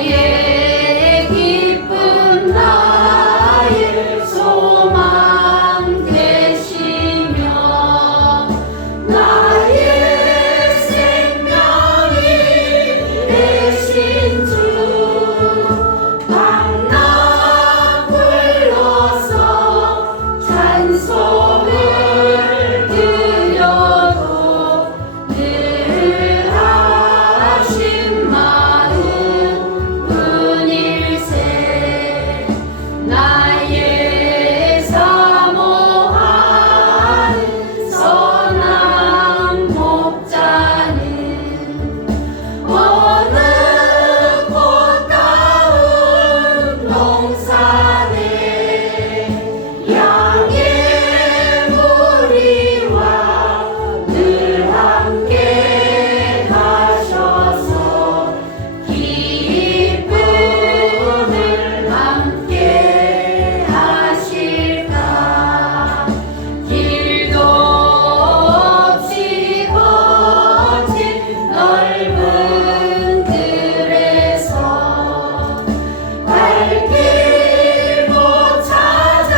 나의 기쁨 나의 소망 되시며 나의 생명이 되신 주 강나 불러서 찬송을 드려도 늘 하신 마음 뿐일세 나의 사모하는 선한 목자는 어느 꽃가운 동산에 양의 무리와 늘 함께 가셔서 기쁨을 함께 하실까 길도 없이 거친 넓은 들에서 갈 길 못 찾아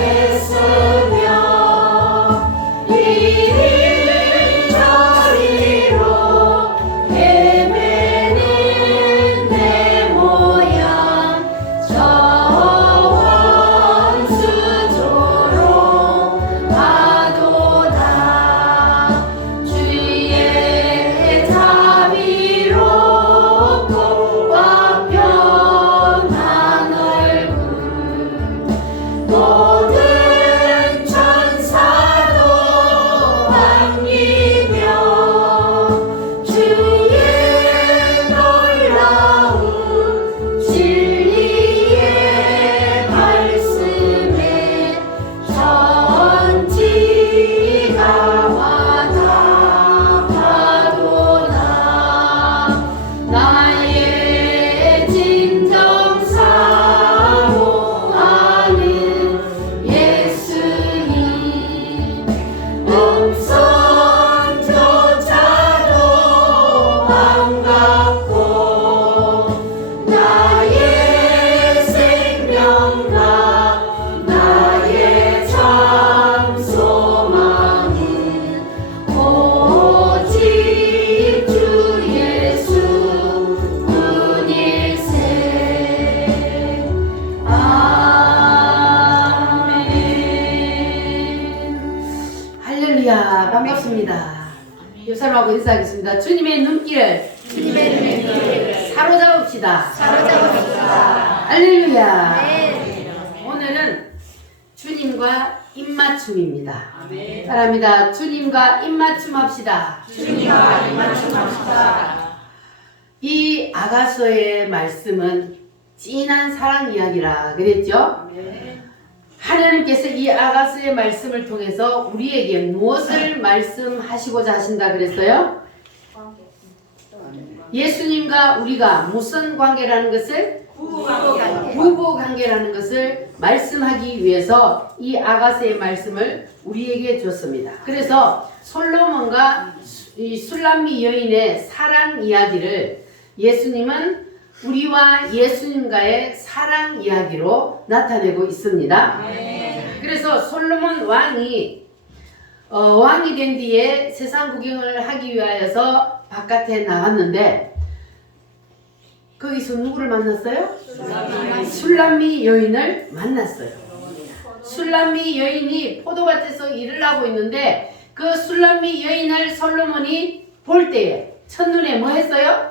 애쓰며 이리저리로 헤매는 내 모양 저 원수조로 가도다 주의 자비롭고 화평한 얼굴 모든 천사도 반기며 주의 놀라운 진리의 말씀에 전지가 와닿아도다 나의 진정 사모하는 예수님 음성조차도 반갑고 나의 생명과 나의 참 소망은 오직 주 예수 뿐일세 아멘 할렐루야 반갑습니다. 요사람하고 인사하겠습니다. 주님의 눈길을 사로잡읍시다. 할렐루야. 오늘은 주님과 입맞춤입니다. 사랑합니다. 주님과 입맞춤 합시다. 이 아가서의 말씀은 진한 사랑 이야기라 그랬죠? 하나님께서 이 아가서의 말씀을 통해서 우리에게 무엇을 말씀하시고자 하신다 그랬어요? 예수님과 우리가 무슨 관계라는 것을? 부부 관계라는 것을 말씀하기 위해서 이 아가서의 말씀을 우리에게 줬습니다. 그래서 솔로몬과 이 술람미 여인의 사랑 이야기를 예수님은 우리와 예수님과의 사랑 이야기로 나타내고 있습니다. 그래서 솔로몬 왕이 된 뒤에 세상 구경을 하기 위하여서 바깥에 나왔는데 거기서 누구를 만났어요? 술람미 여인을 만났어요. 술람미 여인이 포도밭에서 일을 하고 있는데 그 술람미 여인을 솔로몬이 볼 때에 첫눈에 뭐 했어요?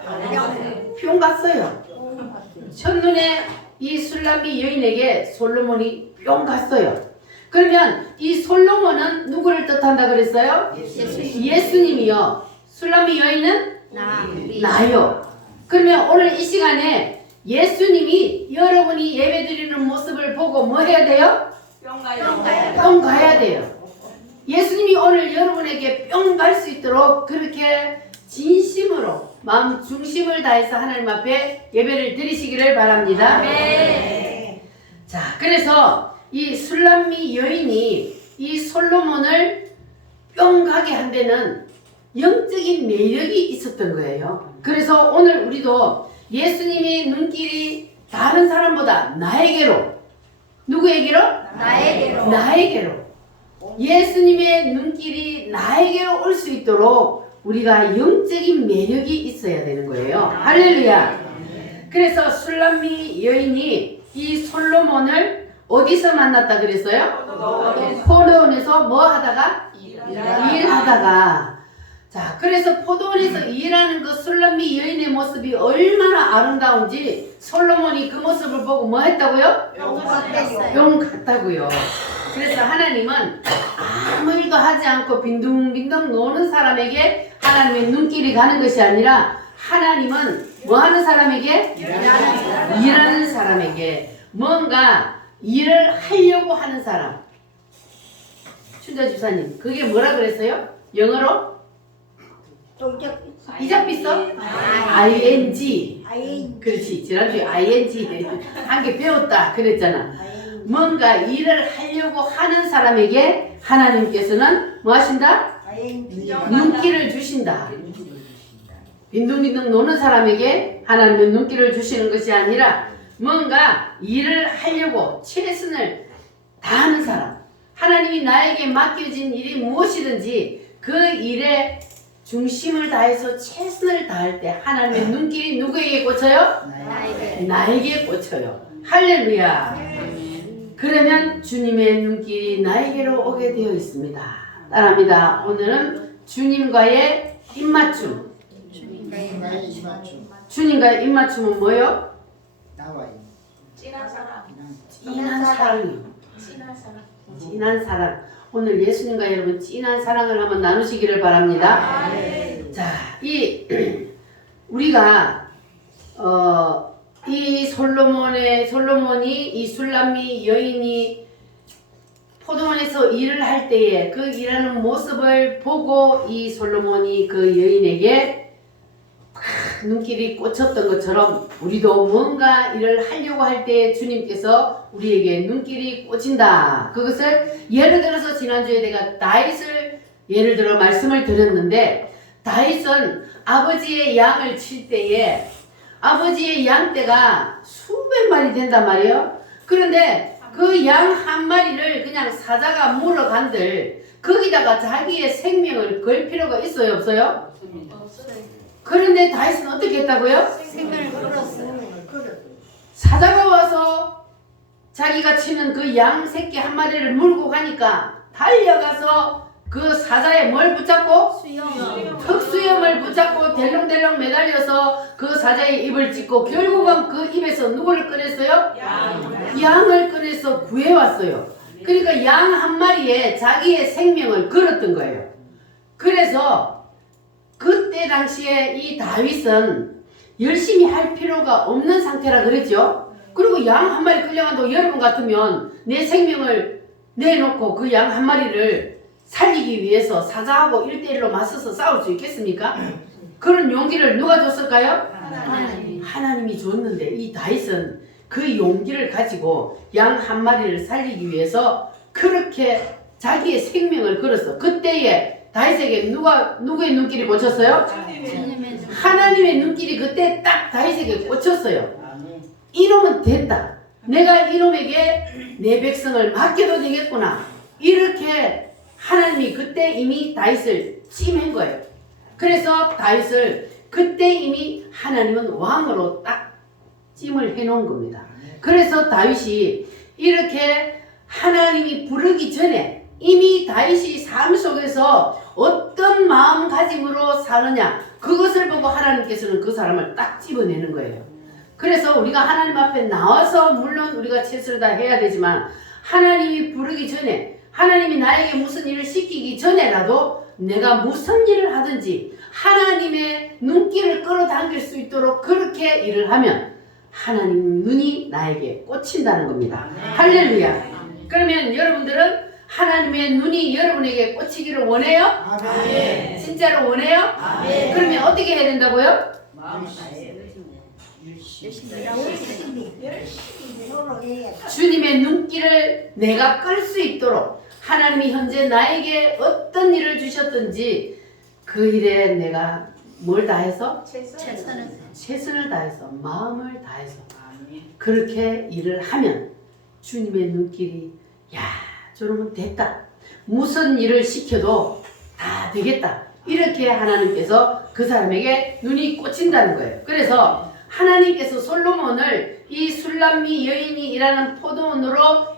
뿅 갔어요. 첫눈에 이 술람미 여인에게 솔로몬이 뿅 갔어요. 그러면 이 솔로몬은 누구를 뜻한다 그랬어요? 예수님이요. 술람미 여인은 나요. 그러면 오늘 이 시간에 예수님이 여러분이 예배드리는 모습을 보고 뭐 해야 돼요? 뿅 가야 돼요. 예수님이 오늘 여러분에게 뿅 갈 수 있도록 그렇게 진심으로 마음 중심을 다해서 하나님 앞에 예배를 드리시기를 바랍니다. 네. 자, 그래서 이 술람미 여인이 이 솔로몬을 뿅 가게 한 데는 영적인 매력이 있었던 거예요. 그래서 오늘 우리도 예수님이 눈길이 다른 사람보다 나에게로, 누구에게로? 나에게로. 예수님의 눈길이 나에게로 올 수 있도록 우리가 영적인 매력이 있어야 되는 거예요. 할렐루야. 그래서 술람미 여인이 이 솔로몬을 어디서 만났다 그랬어요? 포도원에서 뭐 하다가? 일하다가. 자, 그래서 포도원에서 일하는 그 술람미 여인의 모습이 얼마나 아름다운지 솔로몬이 그 모습을 보고 뭐 했다고요? 용 같다고요. 그래서 하나님은 아무 일도 하지 않고 빈둥빈둥 노는 사람에게 하나님의 눈길이 가는 것이 아니라 하나님은 뭐 하는 사람에게? 일하는 사람에게 뭔가 일을 하려고 하는 사람. 춘자 집사님, 그게 뭐라 그랬어요? 영어로? 이잡비서? ing. 그렇지. 지난주에 ing 한 개 배웠다 그랬잖아. 뭔가 일을 하려고 하는 사람에게 하나님께서는 뭐 하신다? 눈길을 주신다. 빈둥빈둥 노는 사람에게 하나님은 눈길을 주시는 것이 아니라 뭔가 일을 하려고 최선을 다하는 사람, 하나님이 나에게 맡겨진 일이 무엇이든지 그 일에 중심을 다해서 최선을 다할 때 하나님의 눈길이 누구에게 꽂혀요? 나에게 꽂혀요. 할렐루야. 그러면 주님의 눈길이 나에게로 오게 되어 있습니다. 따라합니다. 오늘은 주님과의 입맞춤. 주님과의 입맞춤은 뭐요? 진한 사랑이요. 진한 사랑. 오늘 예수님과 여러분 진한 사랑을 한번 나누시기를 바랍니다. 자, 우리가 이 솔로몬이 이 술람미 여인이 포도원에서 일을 할 때에 그 일하는 모습을 보고 이 솔로몬이 그 여인에게 눈길이 꽂혔던 것처럼 우리도 뭔가 일을 하려고 할 때 주님께서 우리에게 눈길이 꽂힌다. 그것을 예를 들어서 지난주에 내가 다윗을 예를 들어 말씀을 드렸는데, 다윗은 아버지의 양을 칠 때에 아버지의 양떼가 수백 마리 된단 말이에요. 그런데 그 양 한 마리를 그냥 사자가 물어간들 거기다가 자기의 생명을 걸 필요가 있어요, 없어요? 그런데 다윗은 어떻게 했다고요? 생명을 걸었어요. 사자가 와서 자기가 치는 그 양 새끼 한 마리를 물고 가니까 달려가서 그 사자의 뭘 붙잡고? 턱수염을 붙잡고 델렁델렁 매달려서 그 사자의 입을 찢고 결국은 그 입에서 누구를 꺼냈어요? 양을 꺼내서 구해왔어요. 그러니까 양 한 마리에 자기의 생명을 걸었던 거예요. 그래서 그때 당시에 이 다윗은 열심히 할 필요가 없는 상태라 그랬죠. 그리고 양 한 마리 끌려간다고 여러분 같으면 내 생명을 내놓고 그 양 한 마리를 살리기 위해서 사자하고 1대1로 맞서서 싸울 수 있겠습니까? 그런 용기를 누가 줬을까요? 하나님이 줬는데 이 다윗은 그 용기를 가지고 양 한 마리를 살리기 위해서 그렇게 자기의 생명을 걸었어. 그때에 다윗에게 누구의 눈길이 꽂혔어요? 하나님의 눈길이 그때 딱 다윗에게 꽂혔어요. 이놈은 됐다. 내가 이놈에게 내 백성을 맡겨도 되겠구나. 이렇게 하나님이 그때 이미 다윗을 찜한 거예요. 그래서 다윗을 그때 이미 하나님은 왕으로 딱 찜을 해놓은 겁니다. 그래서 다윗이 이렇게 하나님이 부르기 전에 이미 다윗이 삶 속에서 어떤 마음가짐으로 사느냐, 그것을 보고 하나님께서는 그 사람을 딱 집어내는 거예요. 그래서 우리가 하나님 앞에 나와서 물론 우리가 최선을 다해야 되지만 하나님이 부르기 전에, 하나님이 나에게 무슨 일을 시키기 전에라도 내가 무슨 일을 하든지 하나님의 눈길을 끌어당길 수 있도록 그렇게 일을 하면 하나님 눈이 나에게 꽂힌다는 겁니다. 할렐루야. 그러면 여러분들은 하나님의 눈이 여러분에게 꽂히기를 원해요? 아멘. 진짜로 원해요? 아멘. 그러면 어떻게 해야 된다고요? 주님의 눈길을 내가 끌 수 있도록 하나님이 현재 나에게 어떤 일을 주셨든지 그 일에 내가 뭘 다해서? 최선을 최선을 다해서 마음을 다해서 그렇게 일을 하면 주님의 눈길이 야 저러면 됐다. 무슨 일을 시켜도 다 되겠다. 이렇게 하나님께서 그 사람에게 눈이 꽂힌다는 거예요. 그래서 하나님께서 솔로몬을 이 술람미 여인이 일하는 포도원으로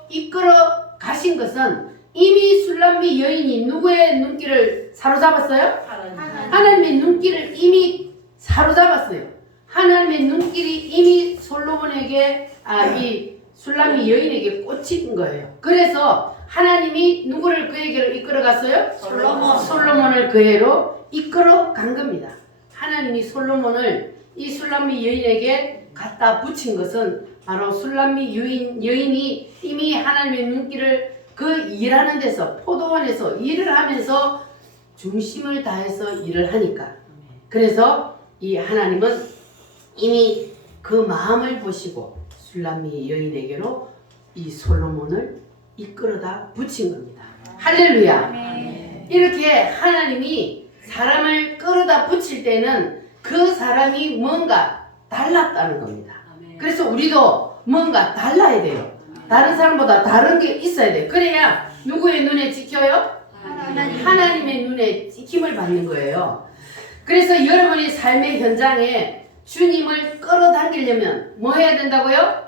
이끌어 가신 것은 이미 술람미 여인이 누구의 눈길을 사로잡았어요? 하나님의 눈길을 이미 사로잡았어요. 하나님의 눈길이 이미 솔로몬에게 이 술람미 여인에게 꽂힌 거예요. 그래서 하나님이 누구를 그에게로 이끌어 갔어요? 솔로몬을 그에로 이끌어 간 겁니다. 하나님이 솔로몬을 이 술람미 여인에게 갖다 붙인 것은 바로 술람미 여인이 이미 하나님의 눈길을 그 일하는 데서 포도원에서 일을 하면서 중심을 다해서 일을 하니까 그래서 이 하나님은 이미 그 마음을 보시고 술람미 여인에게로 이 솔로몬을 이끌어다 붙인 겁니다. 할렐루야. 이렇게 하나님이 사람을 끌어다 붙일 때는 그 사람이 뭔가 달랐다는 겁니다. 그래서 우리도 뭔가 달라야 돼요. 다른 사람보다 다른 게 있어야 돼요. 그래야 누구의 눈에 찍혀요? 하나님의 눈에 찍힘을 받는 거예요. 그래서 여러분의 삶의 현장에 주님을 끌어당기려면 뭐 해야 된다고요?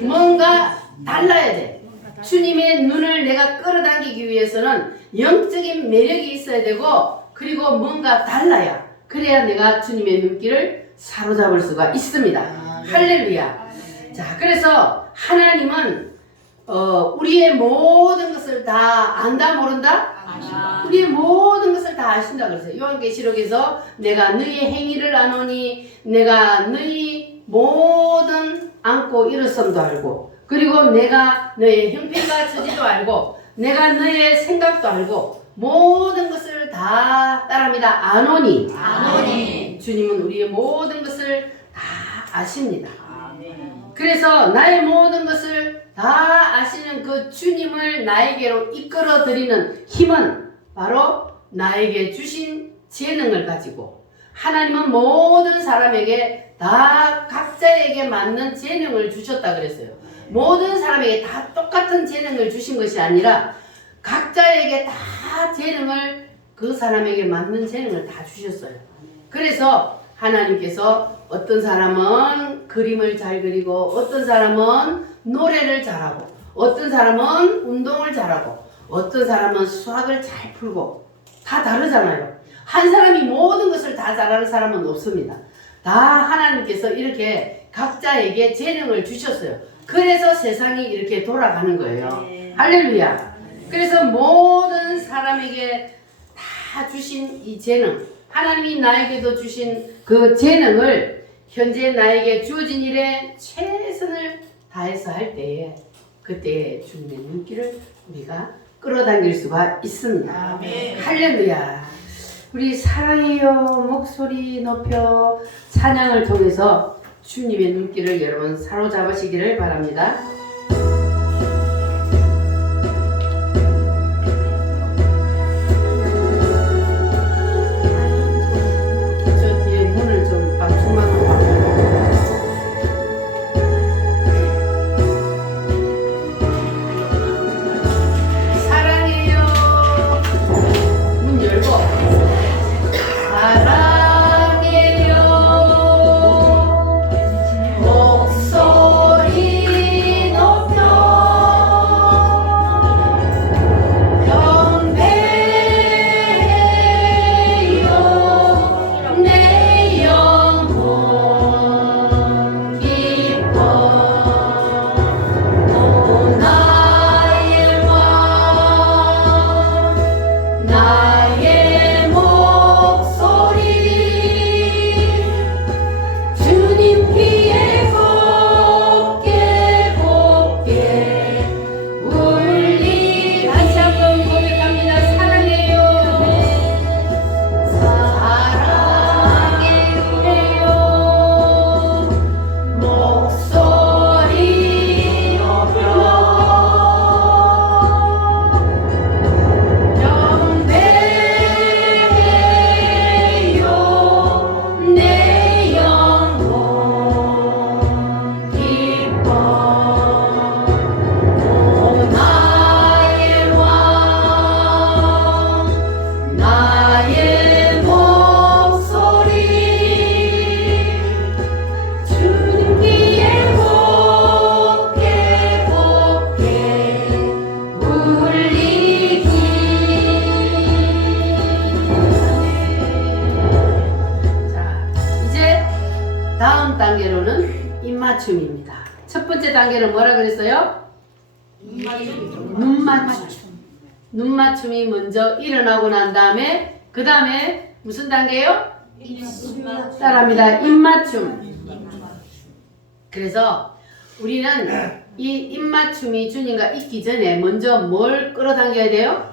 뭔가 달라야 돼. 주님의 눈을 내가 끌어당기기 위해서는 영적인 매력이 있어야 되고 그리고 뭔가 달라야 그래야 내가 주님의 눈길을 사로잡을 수가 있습니다. 할렐루야. 자, 그래서 하나님은 우리의 모든 것을 다 안다 모른다? 우리의 모든 것을 다 아신다 그랬어요. 요한계시록에서 내가 너희 행위를 아노니 내가 너희 모든 안고 일어섬도 알고 그리고 내가 너의 형편과 처지도 알고 내가 너의 생각도 알고 모든 것을 다 따릅니다. 아노니. 주님은 우리의 모든 것을 다 아십니다. 그래서 나의 모든 것을 다 아시는 그 주님을 나에게로 이끌어 드리는 힘은 바로 나에게 주신 재능을 가지고 하나님은 모든 사람에게 다 각자에게 맞는 재능을 주셨다 그랬어요. 모든 사람에게 다 똑같은 재능을 주신 것이 아니라 각자에게 다 재능을 그 사람에게 맞는 재능을 다 주셨어요. 그래서 하나님께서 어떤 사람은 그림을 잘 그리고 어떤 사람은 노래를 잘하고 어떤 사람은 운동을 잘하고 어떤 사람은 수학을 잘 풀고 다 다르잖아요. 한 사람이 모든 것을 다 잘하는 사람은 없습니다. 다 하나님께서 이렇게 각자에게 재능을 주셨어요. 그래서 세상이 이렇게 돌아가는 거예요. 할렐루야. 그래서 모든 사람에게 다 주신 이 재능 하나님이 나에게도 주신 그 재능을 현재 나에게 주어진 일에 최선을 다해서 할 때에 그때 주님의 눈길을 우리가 끌어당길 수가 있습니다. 할렐루야. 우리 사랑해요 목소리 높여 찬양을 통해서 주님의 눈길을 여러분 사로잡으시기를 바랍니다. 목소리 단계로는 입맞춤입니다. 첫 번째 단계는 뭐라 그랬어요? 눈맞춤. 눈맞춤이 먼저 일어나고 난 다음에 그 다음에 무슨 단계요? 따라합니다. 입맞춤. 그래서 우리는 이 입맞춤이 주님과 있기 전에 먼저 뭘 끌어당겨야 돼요?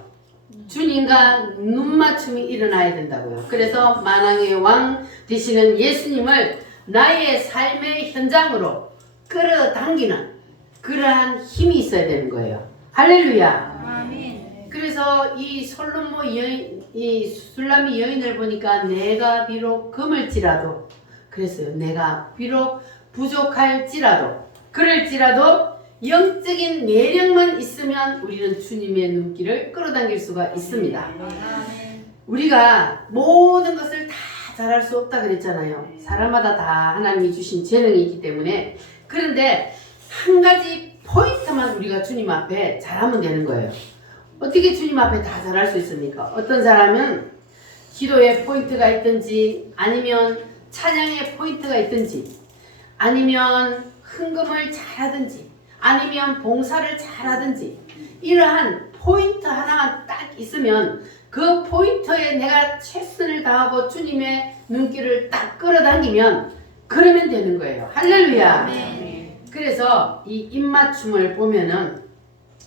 주님과 눈맞춤이 일어나야 된다고요. 그래서 만왕의 왕 되시는 예수님을 나의 삶의 현장으로 끌어당기는 그러한 힘이 있어야 되는 거예요. 할렐루야. 그래서 이 솔로몬 여인, 이 술람이 여인을 보니까 내가 비록 금을지라도 그랬어요. 내가 비록 부족할지라도 그럴지라도 영적인 매력만 있으면 우리는 주님의 눈길을 끌어당길 수가 있습니다. 우리가 모든 것을 다 잘할 수 없다 그랬잖아요. 사람마다 다 하나님이 주신 재능이 있기 때문에. 그런데 한 가지 포인트만 우리가 주님 앞에 잘하면 되는 거예요. 어떻게 주님 앞에 다 잘할 수 있습니까? 어떤 사람은 기도에 포인트가 있든지 아니면 찬양에 포인트가 있든지 아니면 헌금을 잘하든지 아니면 봉사를 잘하든지 이러한 포인트 하나만 딱 있으면 그 포인트에 내가 최선을 다하고 주님의 눈길을 딱 끌어당기면 그러면 되는 거예요. 할렐루야. 그래서 이 입맞춤을 보면은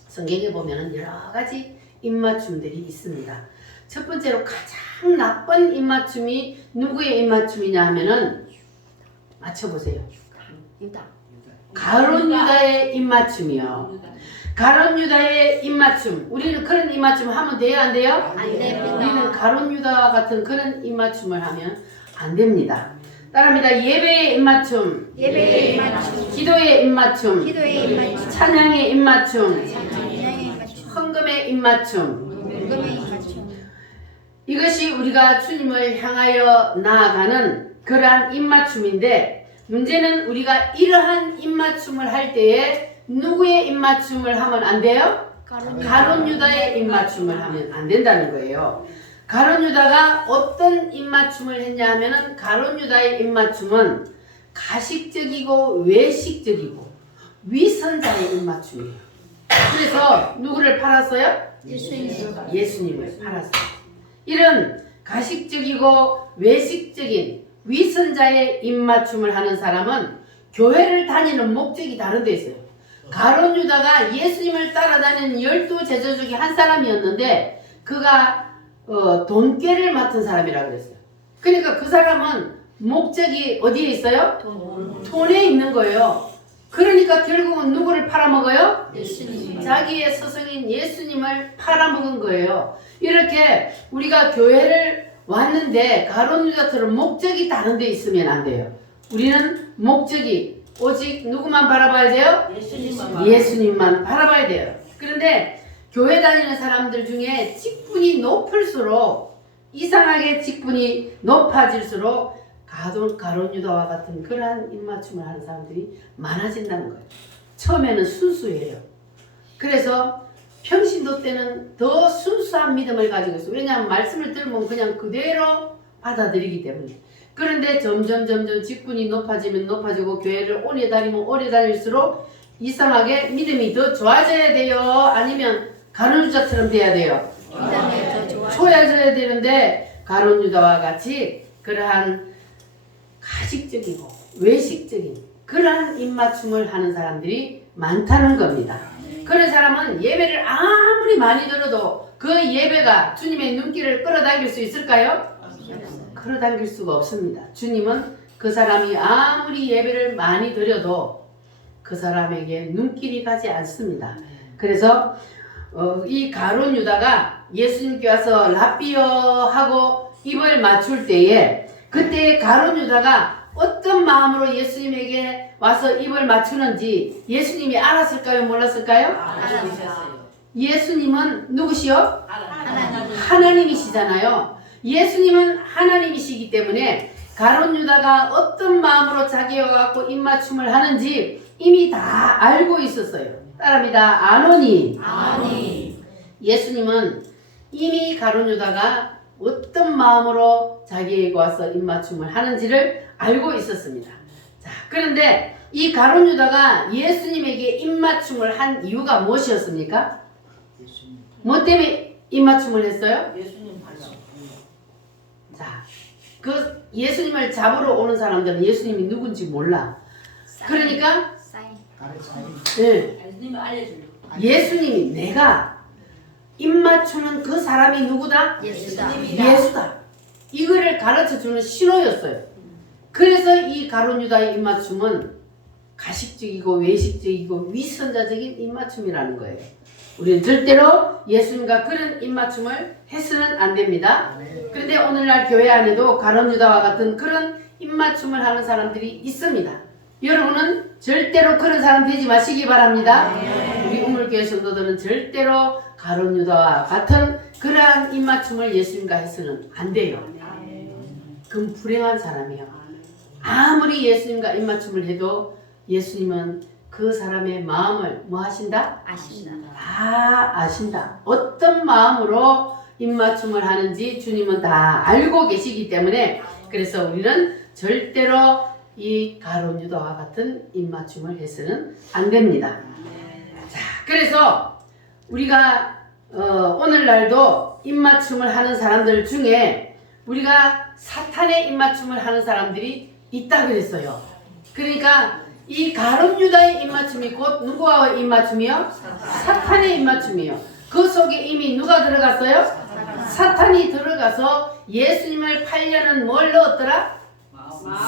성경에 보면은 여러 가지 입맞춤들이 있습니다. 첫 번째로 가장 나쁜 입맞춤이 누구의 입맞춤이냐 하면은 맞춰보세요. 가룟 유다의 입맞춤이요. 가룟 유다의 입맞춤. 우리는 그런 입맞춤 하면 돼요, 안 돼요? 안 됩니다. 우리는 가룟 유다 같은 그런 입맞춤을 하면 안 됩니다. 따라합니다. 예배의 입맞춤, 예배의 입맞춤, 기도의 입맞춤, 기도의 입맞춤, 찬양의 입맞춤, 찬양의 입맞춤, 헌금의 입맞춤. 헌금의 입맞춤. 이것이 우리가 주님을 향하여 나아가는 그러한 입맞춤인데 문제는 우리가 이러한 입맞춤을 할 때에 누구의 입맞춤을 하면 안 돼요? 가룟 유다의 입맞춤을 하면 안 된다는 거예요. 가룟 유다가 어떤 입맞춤을 했냐 하면은 가룟 유다의 입맞춤은 가식적이고 외식적이고 위선자의 입맞춤이에요. 그래서 누구를 팔았어요? 예수님을 팔았어요. 이런 가식적이고 외식적인 위선자의 입맞춤을 하는 사람은 교회를 다니는 목적이 다른 데 있어요. 가룟 유다가 예수님을 따라다니는 12 제자 중에 한 사람이었는데 그가 돈꾀를 맡은 사람이라고 그랬어요. 그러니까 그 사람은 목적이 어디에 있어요? 돈에 있는 거예요. 그러니까 결국은 누구를 팔아먹어요? 예수님. 자기의 스승인 예수님을 팔아먹은 거예요. 이렇게 우리가 교회를 왔는데 가룟 유다처럼 목적이 다른 데 있으면 안 돼요. 우리는 목적이 오직 누구만 바라봐야 돼요? 예수님만 바라봐야 돼요. 그런데 교회 다니는 사람들 중에 직분이 높을수록 이상하게 직분이 높아질수록 가룟 유다와 같은 그러한 입맞춤을 하는 사람들이 많아진다는 거예요. 처음에는 순수해요. 그래서 평신도 때는 더 순수한 믿음을 가지고 있어요. 왜냐하면 말씀을 들으면 그냥 그대로 받아들이기 때문에. 그런데 점점 직분이 높아지면 높아지고 교회를 오래 다니면 오래 다닐수록 이상하게 믿음이 더 좋아져야 돼요? 아니면 가룟 유다처럼 돼야 돼요? 좋아져야 되는데 가룟 유다와 같이 그러한 가식적이고 외식적인 그러한 입맞춤을 하는 사람들이 많다는 겁니다. 그런 사람은 예배를 아무리 많이 들어도 그 예배가 주님의 눈길을 끌어당길 수 있을까요? 끌어당길 수가 없습니다. 주님은 그 사람이 아무리 예배를 많이 드려도 그 사람에게 눈길이 가지 않습니다. 그래서 이 가룟 유다가 예수님께 와서 랍비여 하고 입을 맞출 때에 그때 가룟 유다가 어떤 마음으로 예수님에게 와서 입을 맞추는지 예수님이 알았을까요? 몰랐을까요? 알았어요. 예수님은 누구시요? 하나님이시잖아요. 예수님은 하나님이시기 때문에 가룟 유다가 어떤 마음으로 자기와 갖고 입맞춤을 하는지 이미 다 알고 있었어요. 따라합니다. 아노니. 예수님은 이미 가룟 유다가 어떤 마음으로 자기에게 와서 입맞춤을 하는지를 알고 있었습니다. 자, 그런데 이 가룟 유다가 예수님에게 입맞춤을 한 이유가 무엇이었습니까? 뭐 때문에 입맞춤을 했어요? 예수님 발라. 자, 그 예수님을 잡으러 오는 사람들은 예수님이 누군지 몰라. 그러니까 사인. 예, 예수님이 알려주려고. 예수님이 내가 입맞추는 그 사람이 누구다? 예수다. 예수다. 이거를 가르쳐주는 신호였어요. 그래서 이 가룟 유다의 입맞춤은 가식적이고 외식적이고 위선자적인 입맞춤이라는 거예요. 우리는 절대로 예수님과 그런 입맞춤을 해서는 안 됩니다. 그런데 오늘날 교회 안에도 가룟 유다와 같은 그런 입맞춤을 하는 사람들이 있습니다. 여러분은 절대로 그런 사람 되지 마시기 바랍니다. 우리 우물교회 성도들은 절대로 가룟 유다와 같은 그러한 입맞춤을 예수님과 해서는 안 돼요. 그건 불행한 사람이에요. 아무리 예수님과 입맞춤을 해도 예수님은 그 사람의 마음을 뭐 하신다? 아신다. 다 아신다. 어떤 마음으로 입맞춤을 하는지 주님은 다 알고 계시기 때문에 그래서 우리는 절대로 이 가룟 유다와 같은 입맞춤을 해서는 안 됩니다. 자, 그래서 우리가 오늘날도 입맞춤을 하는 사람들 중에 우리가 사탄의 입맞춤을 하는 사람들이 있다 그랬어요. 그러니까 이 가룟 유다의 입맞춤이 곧 누구와의 입맞춤이요? 사탄의 입맞춤이요. 그 속에 이미 누가 들어갔어요? 사탄이 들어가서 예수님을 팔려는 뭘 넣었더라?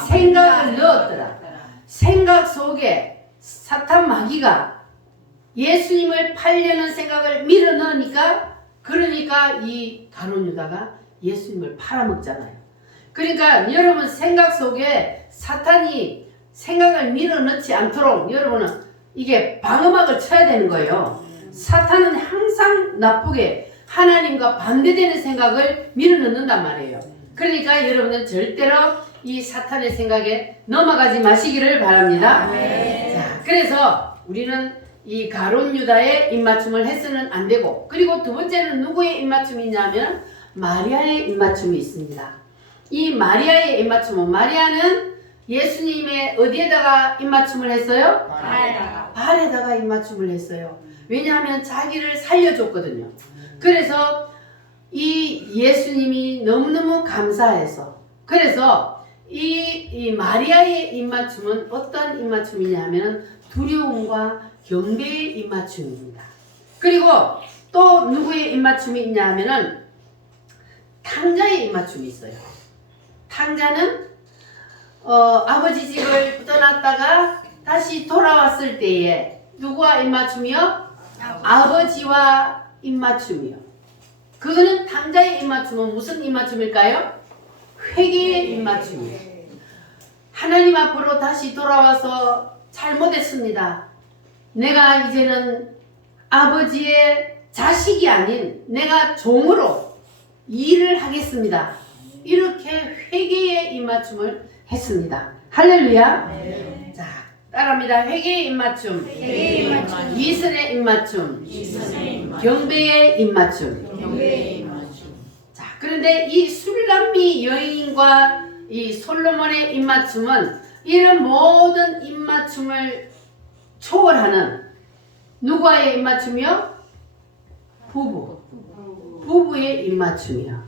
생각을 넣었더라. 생각 속에 사탄 마귀가 예수님을 팔려는 생각을 밀어넣으니까 그러니까 이 가룟 유다가 예수님을 팔아먹잖아요. 그러니까 여러분 생각 속에 사탄이 생각을 밀어넣지 않도록 여러분은 이게 방어막을 쳐야 되는 거예요. 사탄은 항상 나쁘게 하나님과 반대되는 생각을 밀어넣는단 말이에요. 그러니까 여러분은 절대로 이 사탄의 생각에 넘어가지 마시기를 바랍니다. 자, 그래서 우리는 이 가룟 유다의 입맞춤을 해서는 안 되고 그리고 두 번째는 누구의 입맞춤이냐면 마리아의 입맞춤이 있습니다. 이 마리아의 입맞춤은 마리아는 예수님의 어디에다가 입맞춤을 했어요? 발에다가 입맞춤을 했어요. 왜냐하면 자기를 살려줬거든요. 그래서 이 예수님이 너무너무 감사해서 그래서 이 마리아의 입맞춤은 어떤 입맞춤이냐 하면 두려움과 경배의 입맞춤입니다. 그리고 또 누구의 입맞춤이 있냐 하면은 탕자의 입맞춤이 있어요. 탕자는 아버지 집을 떠났다가 다시 돌아왔을 때에 누구와 입맞춤이요? 아버지와 입맞춤이요. 그거는 탕자의 입맞춤은 무슨 입맞춤일까요? 회개의 입맞춤이에요. 하나님 앞으로 다시 돌아와서 잘못했습니다. 내가 이제는 아버지의 자식이 아닌 내가 종으로 일을 하겠습니다. 이렇게 회개의 입맞춤을 했습니다. 할렐루야. 자, 따라합니다. 회개의 입맞춤, 위선의 입맞춤, 경배의 입맞춤. 자, 그런데 이 술람미 여인과 이 솔로몬의 입맞춤은 이런 모든 입맞춤을 초월하는 누구와의 입맞춤이요? 부부의 입맞춤이요.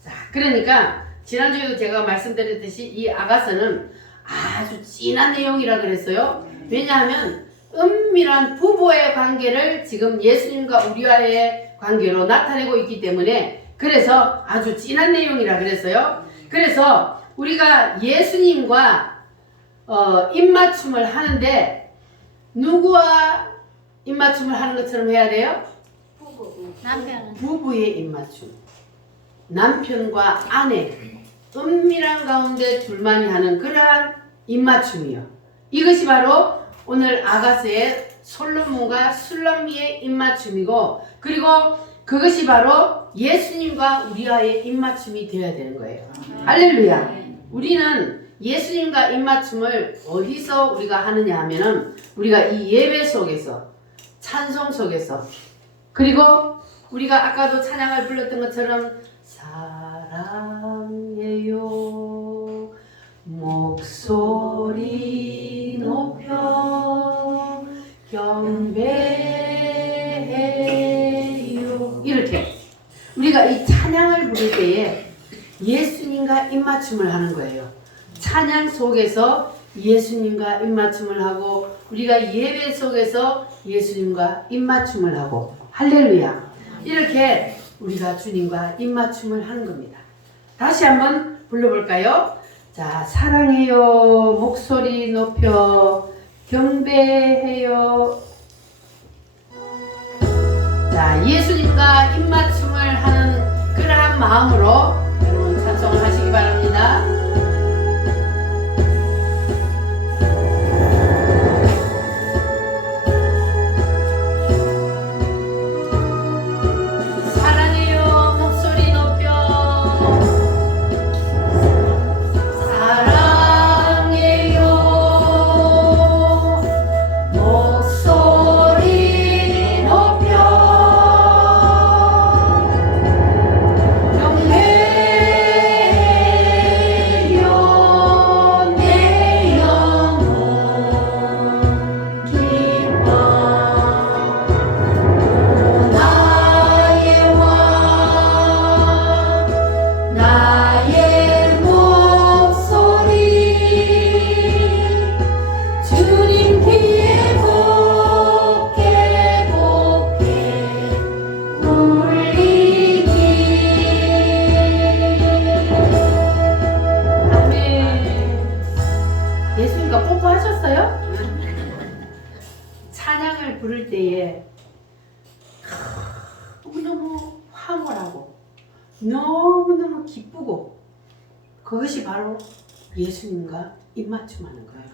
자, 그러니까 지난주에도 제가 말씀드렸듯이 이 아가서는 아주 진한 내용이라 그랬어요. 왜냐하면 은밀한 부부의 관계를 지금 예수님과 우리와의 관계로 나타내고 있기 때문에 그래서 아주 진한 내용이라 그랬어요. 그래서 우리가 예수님과 입맞춤을 하는데 누구와 입맞춤을 하는 것처럼 해야 돼요? 남편은 부부의 입맞춤. 남편과 아내 은밀한 가운데 둘만이 하는 그러한 입맞춤이요. 이것이 바로 오늘 아가서의 솔로몬과 술람미의 입맞춤이고 그리고 그것이 바로 예수님과 우리와의 입맞춤이 되어야 되는 거예요. 할렐루야. 우리는 예수님과 입맞춤을 어디서 우리가 하느냐 하면은 우리가 이 예배 속에서 찬송 속에서 그리고 우리가 아까도 찬양을 불렀던 것처럼 사랑해요 목소리 높여 경배해요. 이렇게 우리가 이 찬양을 부를 때에 예수님과 입맞춤을 하는 거예요. 찬양 속에서 예수님과 입맞춤을 하고 우리가 예배 속에서 예수님과 입맞춤을 하고 할렐루야. 이렇게 우리가 주님과 입맞춤을 하는 겁니다. 다시 한번 불러볼까요? 자, 사랑해요. 목소리 높여 경배해요. 자, 예수님과 입맞춤을 하는 그러한 마음으로 여러분 찬송을 하시기 바랍니다. 찬양을 부를 때에 너무너무 황홀하고 너무너무 기쁘고 그것이 바로 예수님과 입맞춤하는 거예요.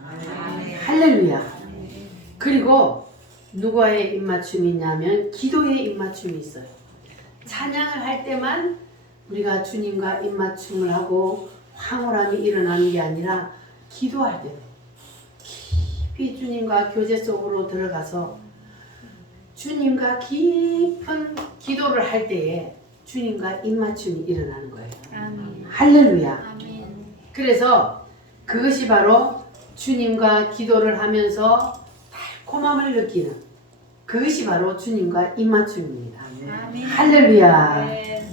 할렐루야. 그리고 누구와의 입맞춤이 있냐면 기도의 입맞춤이 있어요. 찬양을 할 때만 우리가 주님과 입맞춤을 하고 황홀함이 일어나는 게 아니라 기도할 때 깊이 주님과 교제 속으로 들어가서 주님과 깊은 기도를 할 때에 주님과 입맞춤이 일어나는 거예요. 아멘. 할렐루야. 아멘. 그래서 그것이 바로 주님과 기도를 하면서 달콤함을 느끼는 그것이 바로 주님과 입맞춤입니다. 아멘. 할렐루야. 네.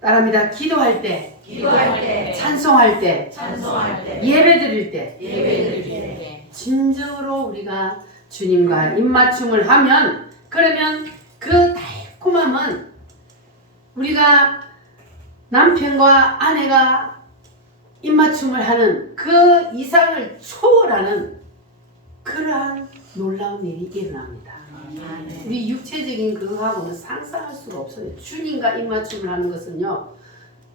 따라합니다. 기도할 때, 찬송할 때, 예배 드릴 때, 진정으로 우리가 주님과 입맞춤을 하면 그러면 그 달콤함은 우리가 남편과 아내가 입맞춤을 하는 그 이상을 초월하는 그러한 놀라운 일이 일어납니다. 우리 육체적인 그거하고는 상상할 수가 없어요. 주님과 입맞춤을 하는 것은요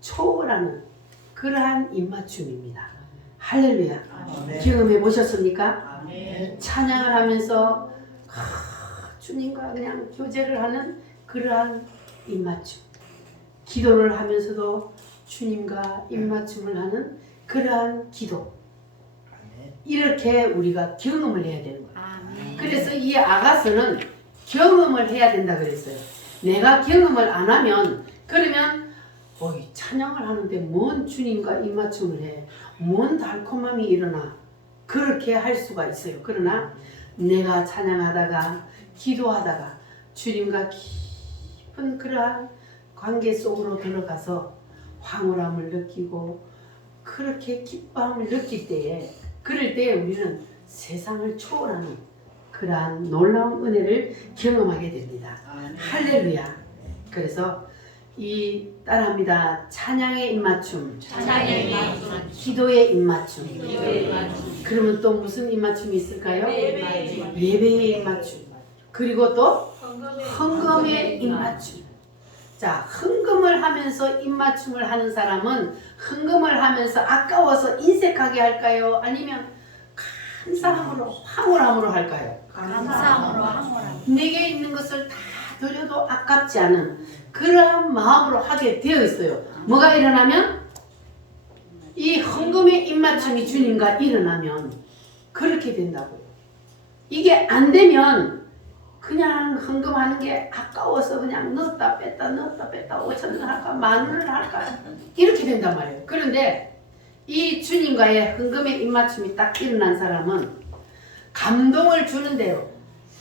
초월하는 그러한 입맞춤입니다. 할렐루야. 경험해 보셨습니까? 찬양을 하면서 주님과 그냥 교제를 하는 그러한 입맞춤, 기도를 하면서도 주님과 입맞춤을 하는 그러한 기도, 이렇게 우리가 경험을 해야 되는 거예요. 아멘. 그래서 이 아가서는 경험을 해야 된다 그랬어요. 내가 경험을 안 하면 그러면 찬양을 하는데 뭔 주님과 입맞춤을 해, 뭔 달콤함이 일어나, 그렇게 할 수가 있어요. 그러나 내가 찬양하다가 기도하다가 주님과 깊은 그러한 관계 속으로 들어가서 황홀함을 느끼고 그렇게 기뻐함을 느낄 때에 그럴 때 우리는 세상을 초월하는 그러한 놀라운 은혜를 경험하게 됩니다. 할렐루야. 그래서 이 따라합니다. 찬양의 입맞춤, 기도의 입맞춤. 그러면 또 무슨 입맞춤이 있을까요? 예배의 입맞춤. 그리고 또 헌금의 입맞춤. 자, 헌금을 하면서 입맞춤을 하는 사람은 헌금을 하면서 아까워서 인색하게 할까요? 아니면 감사함으로 황홀함으로 할까요? 감사함으로 황홀함. 내게 있는 것을 다 드려도 아깝지 않은 그러한 마음으로 하게 되어 있어요. 뭐가 일어나면? 이 헌금의 입맞춤이 주님과 일어나면 그렇게 된다고요. 이게 안 되면 그냥 헌금하는 게 아까워서 그냥 넣었다 뺐다 5,000원 할까 10,000원 할까 이렇게 된단 말이에요. 그런데 이 주님과의 흥금의 입맞춤이 딱 일어난 사람은 감동을 주는 대로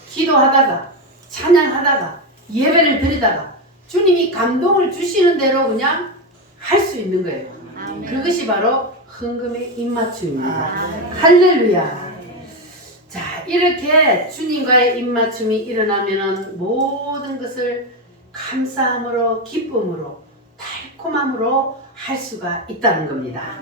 기도하다가 찬양하다가 예배를 드리다가 주님이 감동을 주시는 대로 그냥 할 수 있는 거예요. 아멘. 그것이 바로 흥금의 입맞춤입니다. 아멘. 할렐루야. 자, 이렇게 주님과의 입맞춤이 일어나면은 모든 것을 감사함으로 기쁨으로 달콤함으로 할 수가 있다는 겁니다.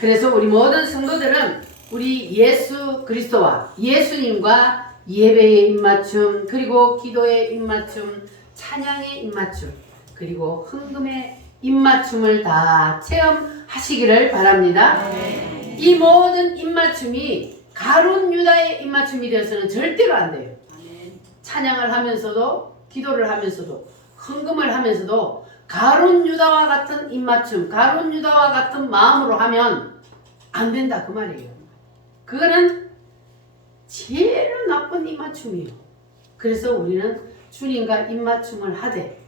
그래서 우리 모든 성도들은 우리 예수 그리스도와 예수님과 예배의 입맞춤, 그리고 기도의 입맞춤, 찬양의 입맞춤, 그리고 흥금의 입맞춤을 다 체험하시기를 바랍니다. 이 모든 입맞춤이 가룟 유다의 입맞춤이 되어서는 절대로 안 돼요. 찬양을 하면서도 기도를 하면서도 흥금을 하면서도 가룟 유다와 같은 입맞춤, 가룟 유다와 같은 마음으로 하면 안 된다 그 말이에요. 그거는 제일 나쁜 입맞춤이에요. 그래서 우리는 주님과 입맞춤을 하되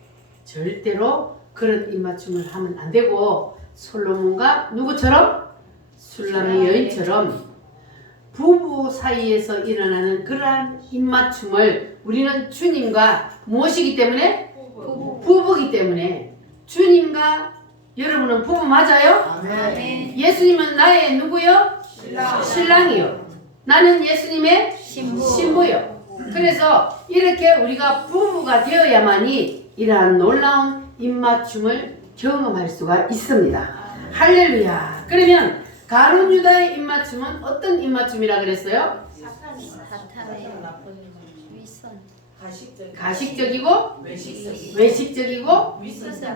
절대로 그런 입맞춤을 하면 안 되고, 솔로몬과 누구처럼? 술람의 여인처럼 부부 사이에서 일어나는 그러한 입맞춤을 우리는 주님과 무엇이기 때문에? 부부이기 때문에. 주님과 여러분은 부부 맞아요? 아멘. 예수님은 나의 누구요? 신랑이요. 나는 예수님의 신부요. 그래서 이렇게 우리가 부부가 되어야만이 이러한 놀라운 입맞춤을 경험할 수가 있습니다. 할렐루야. 그러면 가룟 유다의 입맞춤은 어떤 입맞춤이라 그랬어요? 사탄의 위선. 가식적이고 외식적이고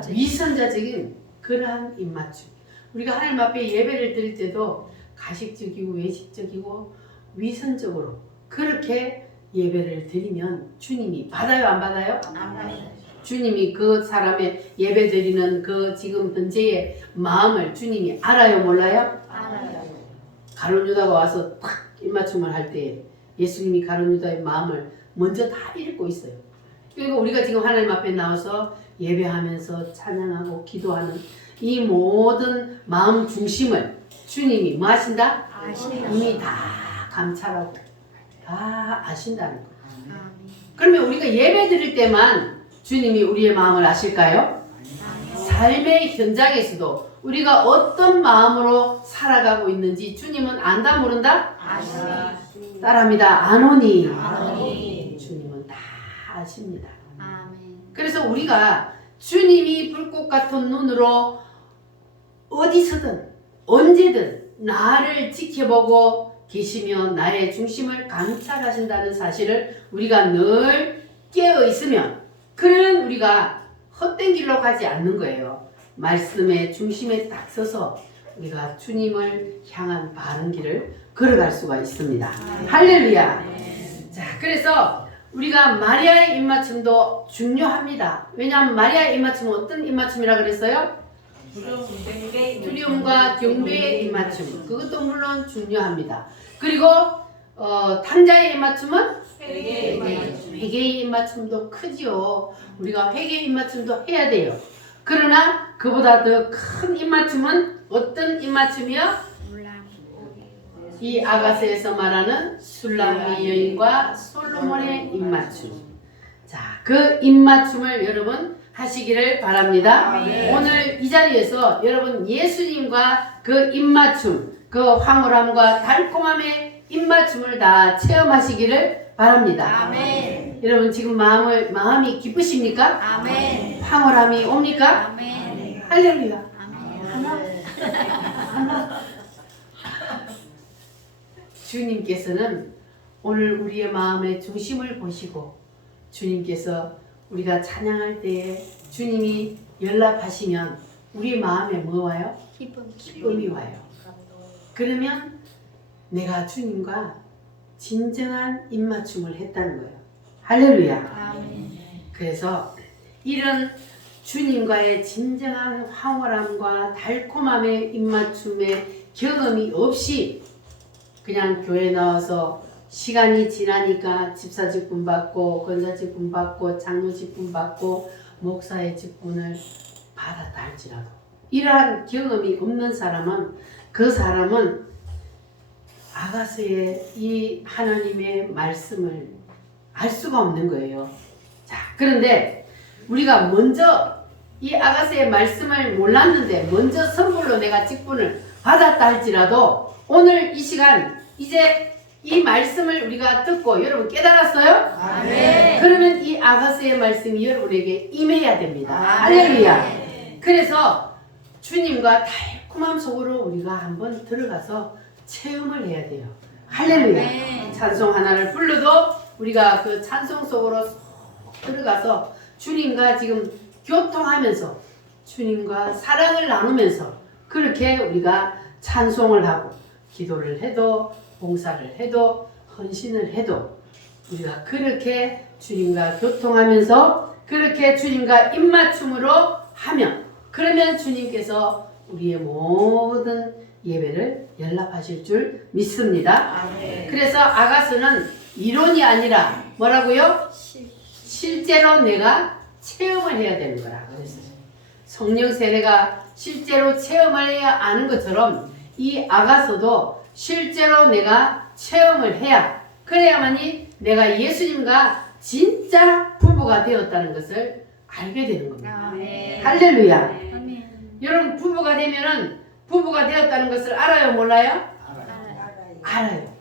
위선자적인 그러한 입맞춤. 우리가 하나님 앞에 예배를 드릴 때도 가식적이고 외식적이고 위선적으로 그렇게 예배를 드리면 주님이 받아요, 안 받아요? 아멘. 주님이 그 사람의 예배 드리는 그 지금 현재의 마음을 주님이 알아요, 몰라요? 알아요. 가룟 유다가 와서 탁 입맞춤을 할 때 예수님이 가룟 유다의 마음을 먼저 다 읽고 있어요. 그리고 우리가 지금 하나님 앞에 나와서 예배하면서 찬양하고 기도하는 이 모든 마음 중심을 주님이 뭐 하신다? 아시나. 이미 다 감찰하고 다 아신다는 거예요. 아멘. 그러면 우리가 예배 드릴 때만 주님이 우리의 마음을 아실까요? 삶의 현장에서도 우리가 어떤 마음으로 살아가고 있는지 주님은 안다 모른다? 아시나. 따라합니다. 아노니. 아노니. 주님은 다 아십니다. 아멘. 그래서 우리가 주님이 불꽃 같은 눈으로 어디서든 언제든 나를 지켜보고 계시며 나의 중심을 감찰하신다는 사실을 우리가 늘 깨어 있으면, 그런 우리가 헛된 길로 가지 않는 거예요. 말씀의 중심에 딱 서서 우리가 주님을 향한 바른 길을 걸어갈 수가 있습니다. 할렐루야. 자, 그래서 우리가 마리아의 입맞춤도 중요합니다. 왜냐하면 마리아의 입맞춤은 어떤 입맞춤이라 그랬어요? 두려움과 경배의 입맞춤, 그것도 물론 중요합니다. 그리고 탕자의 입맞춤은 회개의 입맞춤도 크지요. 우리가 회개의 입맞춤도 해야 돼요. 그러나 그보다 더 큰 입맞춤은 어떤 입맞춤이요? 이 아가서에서 말하는 술람의 여인과 솔로몬의 입맞춤. 자, 그 입맞춤을 여러분 하시기를 바랍니다. 오늘 이 자리에서 여러분 예수님과 그 입맞춤, 그 황홀함과 달콤함의 입맞춤을 다 체험하시기를 바랍니다. 아멘. 여러분 지금 마음이 기쁘십니까? 아멘. 황홀함이 옵니까? 아멘. 할렐루야. 아멘. 주님께서는 오늘 우리의 마음의 중심을 보시고, 주님께서 우리가 찬양할 때에 주님이 연락하시면 우리 마음에 뭐 와요? 기쁨이 와요. 그러면 내가 주님과 진정한 입맞춤을 했다는 거예요. 할렐루야. 아멘. 그래서 이런 주님과의 진정한 황홀함과 달콤함의 입맞춤의 경험이 없이 그냥 교회 나와서 시간이 지나니까 집사 직분 받고 권사 직분 받고 장로 직분 받고 목사의 직분을 받았다 할지라도 이러한 경험이 없는 사람은 그 사람은 아가스의 이 하나님의 말씀을 알 수가 없는 거예요. 자, 그런데 우리가 먼저 이 아가스의 말씀을 몰랐는데 먼저 선물로 내가 직분을 받았다 할지라도 오늘 이 시간 이제 이 말씀을 우리가 듣고 여러분 깨달았어요? 아멘. 그러면 이 아가스의 말씀이 여러분에게 임해야 됩니다. 아멘. 할렐루야. 그래서 주님과 달콤함 속으로 우리가 한번 들어가서 체험을 해야 돼요. 할렐루야. 아멘. 찬송 하나를 불러도 우리가 그 찬송 속으로 쏙 들어가서 주님과 지금 교통하면서 주님과 사랑을 나누면서 그렇게 우리가 찬송을 하고 기도를 해도 봉사를 해도 헌신을 해도 우리가 그렇게 주님과 교통하면서 그렇게 주님과 입맞춤으로 하면 그러면 주님께서 우리의 모든 예배를 연락하실 줄 믿습니다. 아멘. 그래서 아가스는 이론이 아니라 뭐라고요? 실제로 내가 체험을 해야 되는 거라 그랬어요. 성령 세례가 실제로 체험을 해야 아는 것처럼 이 아가서도 실제로 내가 체험을 해야 그래야만이 내가 예수님과 진짜 부부가 되었다는 것을 알게 되는 겁니다. 아멘. 할렐루야. 아멘. 여러분 부부가 되면은 부부가 되었다는 것을 알아요, 몰라요? 알아요.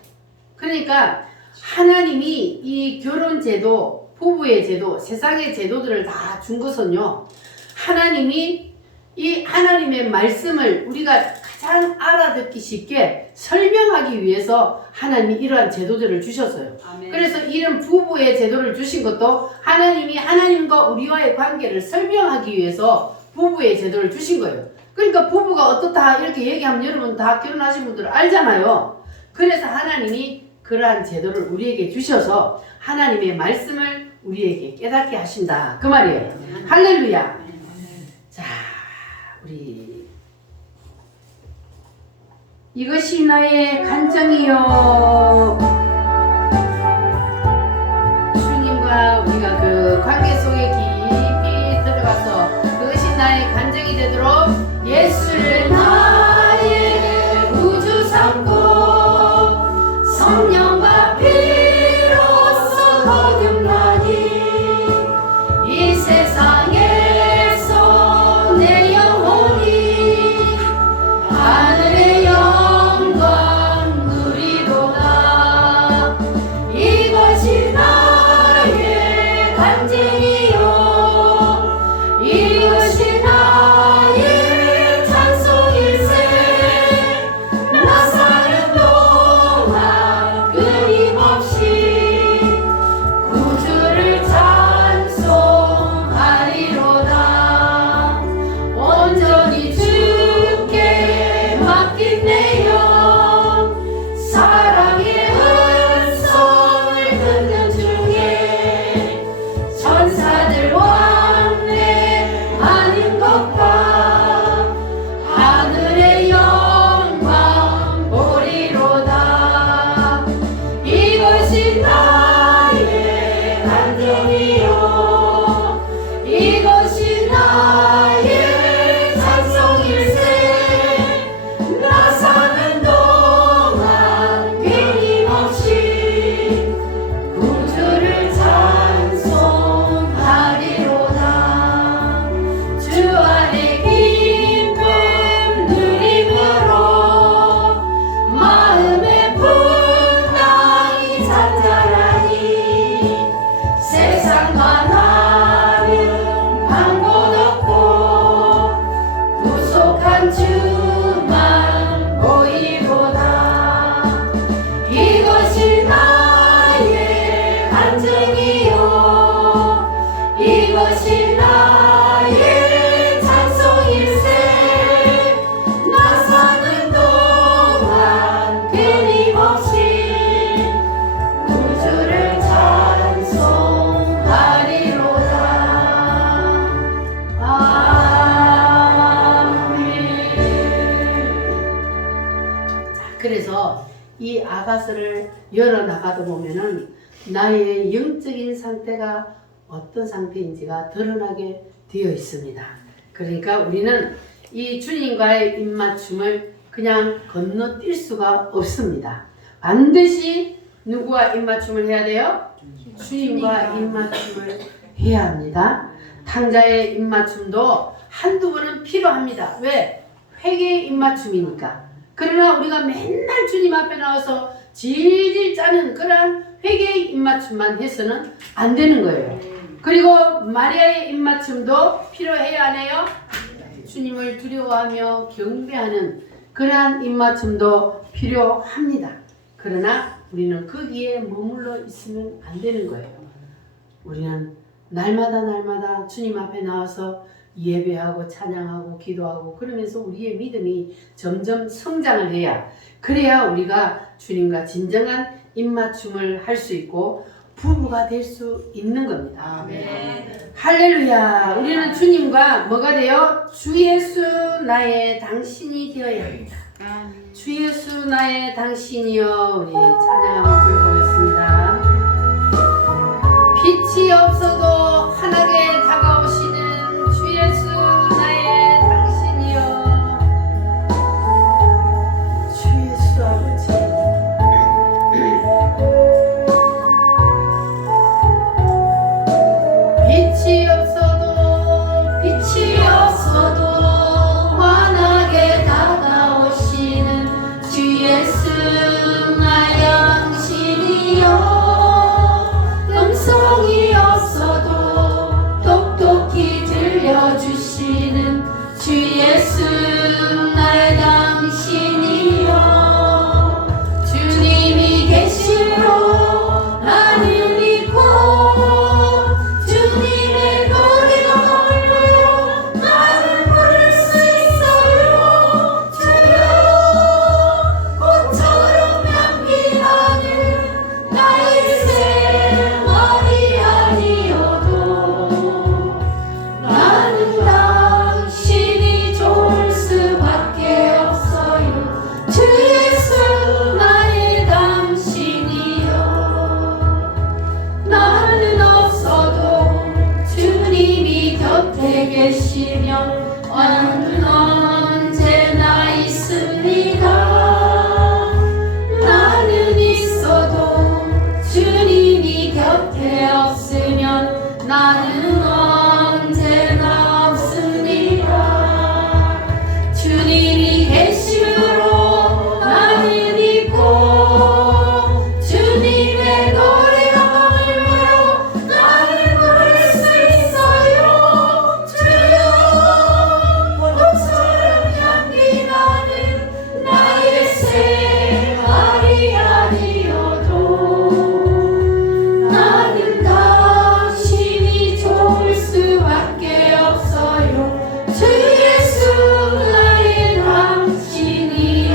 그러니까 하나님이 이 결혼 제도, 부부의 제도, 세상의 제도들을 다 준 것은요. 하나님이 이 하나님의 말씀을 우리가 가장 알아듣기 쉽게 설명하기 위해서 하나님이 이러한 제도들을 주셨어요. 아멘. 그래서 이런 부부의 제도를 주신 것도 하나님이 하나님과 우리와의 관계를 설명하기 위해서 부부의 제도를 주신 거예요. 그러니까 부부가 어떻다 이렇게 얘기하면 여러분 다 결혼하신 분들 알잖아요. 그래서 하나님이 그러한 제도를 우리에게 주셔서 하나님의 말씀을 우리에게 깨닫게 하신다. 그 말이에요. 할렐루야. 자, 우리 이것이 나의 간증이요. 주님과 우리가 그 관계 속에 깊이 들어가서 그것이 나의 간증이 되도록 예수를 나의 구주 삼고 성령과 피로써 거듭나니 이 세상에서 내 영혼이 하늘의 영광 누리도다. 이것이 나의 간증이요 이것이 나의 찬송일세. 나 사는 동안 끊임없이 구주를 찬송하리로다. 온전히 주께 맡긴 내 영 사랑의 음성을 듣는 중에 천사들 왕래하는 것과 하늘의 영광 보리로다. 이것이 나의 간증이요 이것이 나의 찬송일세. 나 사는 동안 끊임없이 구주를 찬송하리로다. 주 안에 기쁨 누림으로 마음의 분당이 잔잔하니 세상과 나는 방곳 없고 구속한 주만 보이보다. 이것이 나의 간증이요 이것이 나의 찬송일세. 나 사는 동안 끊임없이 구주를 찬송하리로다. 아멘. 자, 그래서 이 아가스를 열어나가다 보면은 나의 영적인 상태가 어떤 상태인지가 드러나게 되어 있습니다. 그러니까 우리는 이 주님과의 입맞춤을 그냥 건너뛸 수가 없습니다. 반드시 누구와 입맞춤을 해야 돼요? 주님과 입맞춤을 해야 합니다. 탕자의 입맞춤도 한두 번은 필요합니다. 왜? 회개의 입맞춤이니까. 그러나 우리가 맨날 주님 앞에 나와서 질질 짜는 그런 회개의 입맞춤만 해서는 안 되는 거예요. 그리고 마리아의 입맞춤도 필요해야 안 해요? 주님을 두려워하며 경배하는 그러한 입맞춤도 필요합니다. 그러나 우리는 거기에 머물러 있으면 안 되는 거예요. 우리는 날마다 주님 앞에 나와서 예배하고 찬양하고 기도하고 그러면서 우리의 믿음이 점점 성장을 해야, 그래야 우리가 주님과 진정한 입맞춤을 할 수 있고 부부가 될 수 있는 겁니다. 아멘. 할렐루야. 우리는 주님과 뭐가 돼요? 주 예수 나의 당신이 되어야 합니다. 주 예수 나의 당신이여. 우리 찬양 한번 불러보겠습니다. 빛이 없어도 환하게 다가오시는 주 예수 나의 당신이여. 주 예수 아버지, 빛이 없어도 환하게 다가오시는 주 예수 나의 당신이여. 음성이 없어도 똑똑히 들려주시는 주 예수 나의 당신이여. 주님이 계심으로 나는 믿고 주님의 거리가 멀어요. 나는 부를 수 있어요. 주여, 꽃처럼 향기 나는 나의 생활이 아니어도 나는 당신이 좋을 수밖에 없어요. 주 예수 나의 당신이여. 나는 없어도 주님이 곁에 계시며 나는 언제나 있습니다. 나는 있어도 주님이 곁에 없으면 나는 언제나 없습니다. 주님이 계심으로 나는 있고 주님의 노래가 머물러 나는 부를 수 있어요. 주여, 꽃처럼 향기 나는 나의 생활이 아니어도 나는 당신이 좋을 수밖에 없어요. 주 예수 나의 당신이여.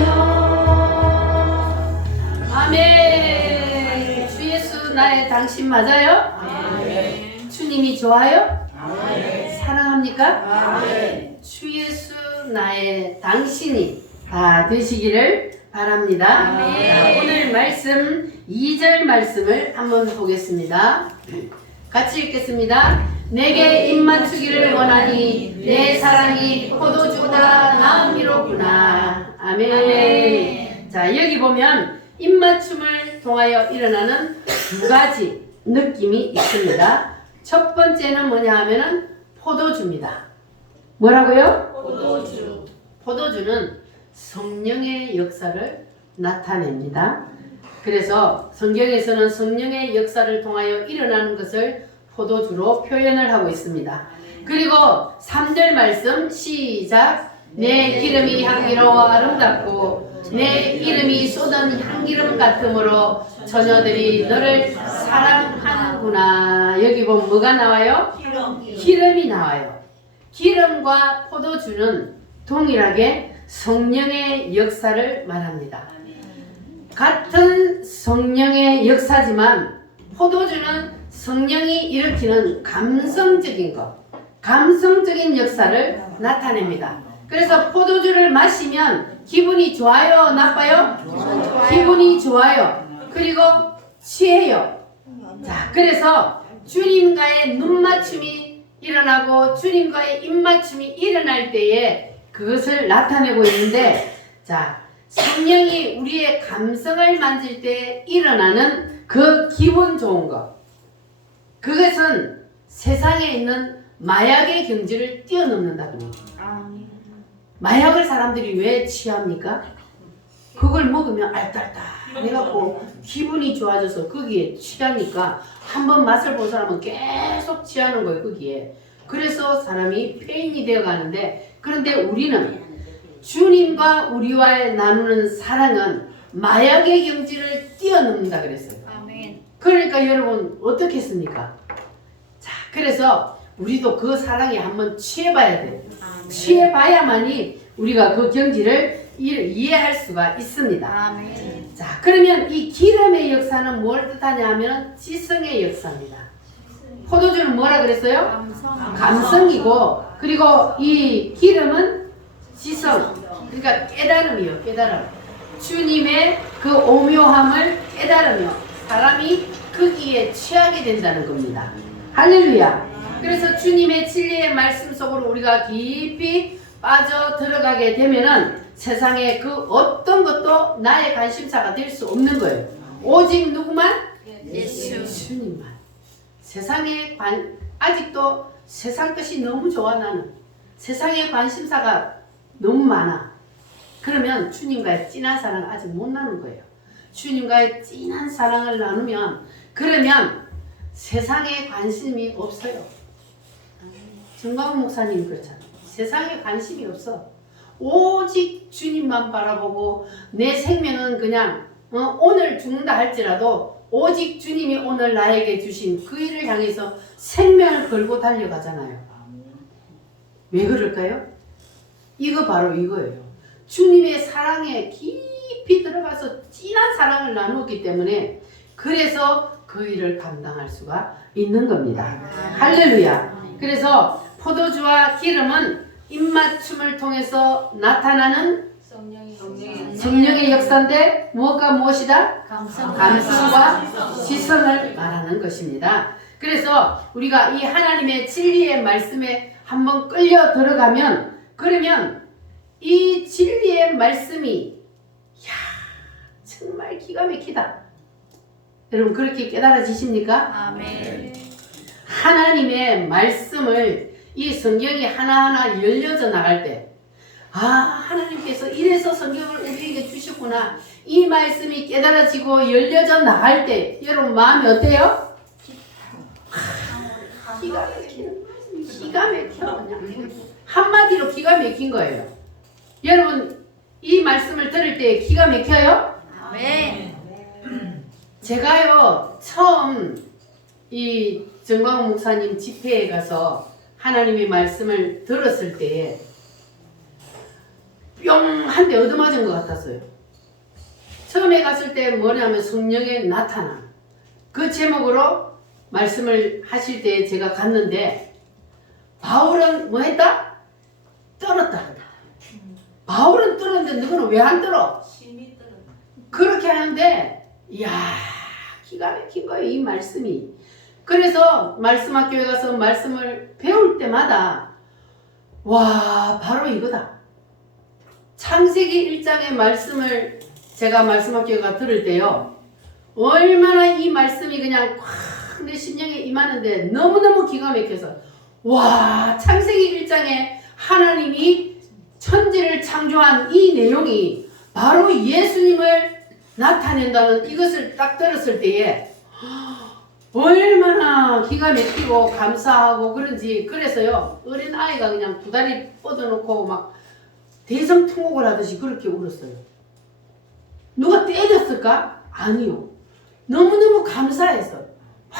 아멘. 주 예수 나의 당신 맞아요? 주님이 좋아요? 사랑합니까? 주 예수 나의 당신이 다 되시기를 바랍니다. 자, 오늘 말씀 2절 말씀을 한번 보겠습니다. 같이 읽겠습니다. 내게 입맞추기를 원하니 내 사랑이 포도주보다 나음이로구나. 아멘. 자, 여기 보면 입맞춤을 통하여 일어나는 두 가지 느낌이 있습니다. 첫 번째는 뭐냐 하면은 포도주입니다. 뭐라고요? 포도주. 포도주는 성령의 역사를 나타냅니다. 그래서 성경에서는 성령의 역사를 통하여 일어나는 것을 포도주로 표현을 하고 있습니다. 그리고 3절 말씀 시작. 내 기름이 향기로워 아름답고 내 이름이 쏟은 향기름 같으므로 처녀들이 너를 사랑하는구나. 여기 보면 뭐가 나와요? 기름이 나와요. 기름과 포도주는 동일하게 성령의 역사를 말합니다. 같은 성령의 역사지만 포도주는 성령이 일으키는 감성적인 것, 감성적인 역사를 나타냅니다. 그래서 포도주를 마시면 기분이 좋아요, 나빠요? 기분이 좋아요. 그리고 취해요. 자, 그래서 주님과의 눈맞춤이 일어나고 주님과의 입맞춤이 일어날 때에 그것을 나타내고 있는데, 자, 성령이 우리의 감성을 만질 때 일어나는 그 기분 좋은 것. 그것은 세상에 있는 마약의 경지를 뛰어넘는다고요. 마약을 사람들이 왜 취합니까? 그걸 먹으면 알딸딸해갖고 기분이 좋아져서 거기에 취하니까 한번 맛을 본 사람은 계속 취하는 거예요, 거기에. 그래서 사람이 폐인이 되어 가는데, 그런데 우리는 주님과 우리와의 나누는 사랑은 마약의 경지를 뛰어넘는다 그랬어요. 그러니까 여러분 어떻게 했습니까? 자, 그래서 우리도 그 사랑에 한번 취해봐야 돼요. 취해봐야만이 우리가 그 경지를 이해할 수가 있습니다. 자, 그러면 이 기름의 역사는 뭘 뜻하냐 하면 지성의 역사입니다. 포도주는 뭐라 그랬어요? 감성이고, 그리고 이 기름은 지성, 그러니까 깨달음이요. 깨달음. 주님의 그 오묘함을 깨달으며 사람이 거기에 취하게 된다는 겁니다. 할렐루야. 그래서 주님의 진리의 말씀 속으로 우리가 깊이 빠져 들어가게 되면은 세상에 그 어떤 것도 나의 관심사가 될 수 없는 거예요. 오직 누구만? 예수. 주님만. 세상에 아직도 세상 것이 너무 좋아. 나는 세상에 관심사가 너무 많아. 그러면 주님과의 진한 사랑을 아직 못 나눈 거예요. 주님과의 진한 사랑을 나누면, 그러면 세상에 관심이 없어요. 정광훈 목사님 그렇잖아요. 세상에 관심이 없어. 오직 주님만 바라보고 내 생명은 그냥 오늘 죽는다 할지라도 오직 주님이 오늘 나에게 주신 그 일을 향해서 생명을 걸고 달려가잖아요. 왜 그럴까요? 이거 바로 이거예요. 주님의 사랑에 깊이 들어가서 진한 사랑을 나누기 때문에, 그래서 그 일을 감당할 수가 있는 겁니다. 할렐루야. 그래서 포도주와 기름은 입맞춤을 통해서 나타나는 성령의 역사인데, 무엇이다? 감성과 지성을 말하는 것입니다. 그래서 우리가 이 하나님의 진리의 말씀에 한번 끌려 들어가면, 그러면 이 진리의 말씀이 정말 기가 막히다. 여러분 그렇게 깨달아지십니까? 아멘. 하나님의 말씀을, 이 성경이 하나하나 열려져 나갈 때, 하나님께서 이래서 성경을 우리에게 주셨구나, 이 말씀이 깨달아지고 열려져 나갈 때 여러분 마음이 어때요? 기가 막히는, 기가 막혀. 그냥 한마디로 기가 막힌 거예요. 여러분 이 말씀을 들을 때 기가 막혀요? 아멘. 제가요 처음 이 정광훈 목사님 집회에 가서 하나님의 말씀을 들었을 때에 뿅 한 대 얻어맞은 것 같았어요. 처음에 갔을 때 뭐냐면 성령의 나타남, 그 제목으로 말씀을 하실 때 제가 갔는데, 바울은 뭐 했다? 떨었다. 바울은 떨었는데 너는 왜 안 떨어? 그렇게 하는데, 이야 기가 막힌 거예요, 이 말씀이. 그래서 말씀학교에 가서 말씀을 배울 때마다 와 바로 이거다. 창세기 1장의 말씀을 제가 말씀학교에 가 들을 때요, 얼마나 이 말씀이 그냥 콱 내 심령에 임하는데 너무너무 기가 막혀서, 와 창세기 1장에 하나님이 천지를 창조한 이 내용이 바로 예수님을 나타낸다는 이것을 딱 들었을 때에 얼마나 기가 막히고 감사하고 그런지, 그래서요 어린 아이가 그냥 두 다리 뻗어놓고 막 대성통곡을 하듯이 그렇게 울었어요. 누가 때렸을까? 아니요. 너무너무 감사해서, 와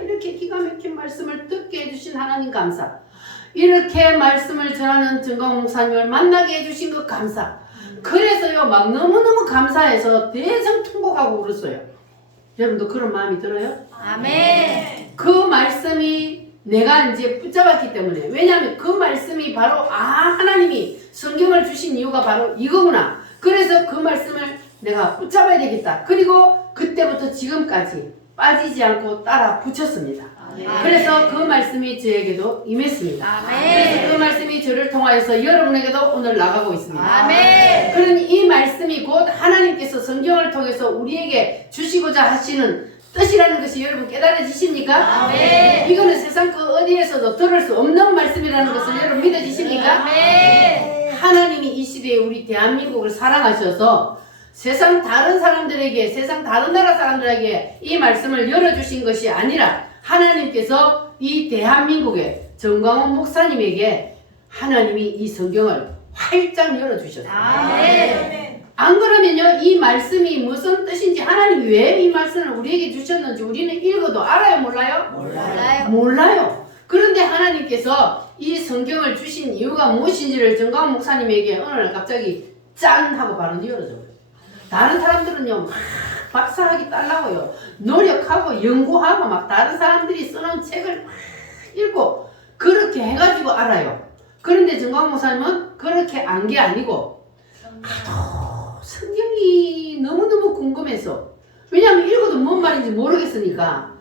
이렇게 기가 막힌 말씀을 듣게 해주신 하나님 감사, 이렇게 말씀을 전하는 정광훈 목사님을 만나게 해주신 그 감사, 그래서요 막 너무너무 감사해서 대성통곡하고 울었어요. 여러분도 그런 마음이 들어요? 아멘. 그 말씀이 내가 이제 붙잡았기 때문에, 왜냐하면 그 말씀이 바로 하나님이 성경을 주신 이유가 바로 이거구나. 그래서 그 말씀을 내가 붙잡아야 되겠다. 그리고 그때부터 지금까지 빠지지 않고 따라 붙였습니다. 아멘. 그래서 그 말씀이 저에게도 임했습니다. 아멘. 그래서 그 말씀이 저를 통하여서 여러분에게도 오늘 나가고 있습니다. 아멘. 그러니 이 말씀이 곧 하나님께서 성경을 통해서 우리에게 주시고자 하시는 뜻이라는 것이 여러분 깨달아지십니까? 아멘. 이거는 세상 그 어디에서도 들을 수 없는 말씀이라는 것을 여러분 믿어지십니까? 아멘. 하나님이 이 시대에 우리 대한민국을 사랑하셔서 세상 다른 사람들에게, 세상 다른 나라 사람들에게 이 말씀을 열어주신 것이 아니라 하나님께서 이 대한민국의 정광훈 목사님에게 하나님이 이 성경을 활짝 열어주셨어요. 아멘. 안 그러면요, 이 말씀이 무슨 뜻인지, 하나님이 왜 이 말씀을 우리에게 주셨는지 우리는 읽어도 알아요, 몰라요? 몰라요. 몰라요. 그런데 하나님께서 이 성경을 주신 이유가 무엇인지를 정광훈 목사님에게 어느 날 갑자기 짠 하고 바로 열어줘 버려요. 다른 사람들은요, 막 박사학위 딸라고요, 노력하고 연구하고 막 다른 사람들이 쓰는 책을 막 읽고 그렇게 해가지고 알아요. 그런데 정광훈 목사님은 그렇게 안 게 아니고 성경이 너무너무 궁금해서, 왜냐하면 읽어도 뭔 말인지 모르겠으니까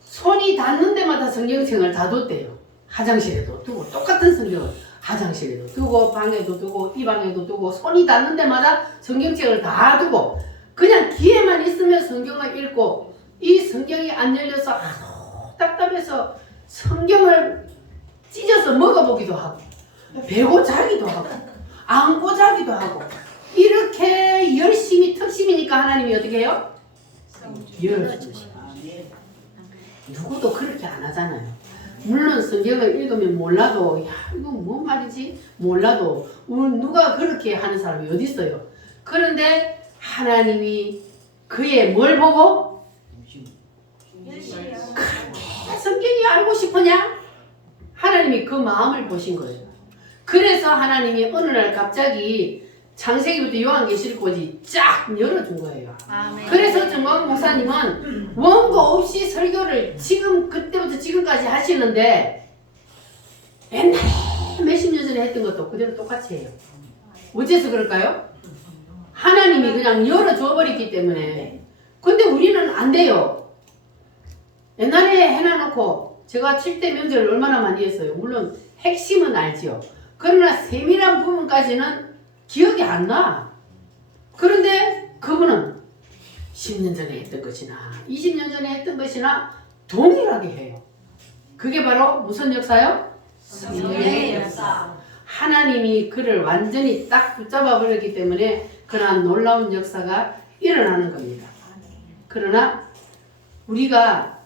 손이 닿는 데마다 성경책을 다 뒀대요. 화장실에도 두고, 똑같은 성경을 화장실에도 두고, 방에도 두고, 이 방에도 두고, 손이 닿는 데마다 성경책을 다 두고 그냥 기회만 있으면 성경을 읽고, 이 성경이 안 열려서 답답해서 성경을 찢어서 먹어보기도 하고 베고 자기도 하고 안고 자기도 하고, 이렇게 열심히 특심이니까 하나님이 어떻게 해요? 열어주시죠. 누구도 그렇게 안 하잖아요. 물론 성경을 읽으면 몰라도, 야, 이거 뭔 말이지? 몰라도 누가 그렇게 하는 사람이 어디 있어요? 그런데 하나님이 그의 뭘 보고? 그렇게 성경이 알고 싶으냐? 하나님이 그 마음을 보신 거예요. 그래서 하나님이 어느 날 갑자기 창세기부터 요한계시록까지 쫙 열어준 거예요. 아멘. 그래서 정광훈 목사님은 원고 없이 설교를 지금 그때부터 지금까지 하시는데 옛날에 몇십 년 전에 했던 것도 그대로 똑같이 해요. 어째서 그럴까요? 하나님이 그냥 열어줘 버렸기 때문에. 근데 우리는 안 돼요. 옛날에 해놔놓고 제가 7대 명절을 얼마나 많이 했어요. 물론 핵심은 알지요. 그러나 세밀한 부분까지는 기억이 안 나. 그런데 그분은 10년 전에 했던 것이나 20년 전에 했던 것이나 동일하게 해요. 그게 바로 무슨 역사요? 성령의 역사. 하나님이 그를 완전히 딱 붙잡아 버렸기 때문에 그러한 놀라운 역사가 일어나는 겁니다. 그러나 우리가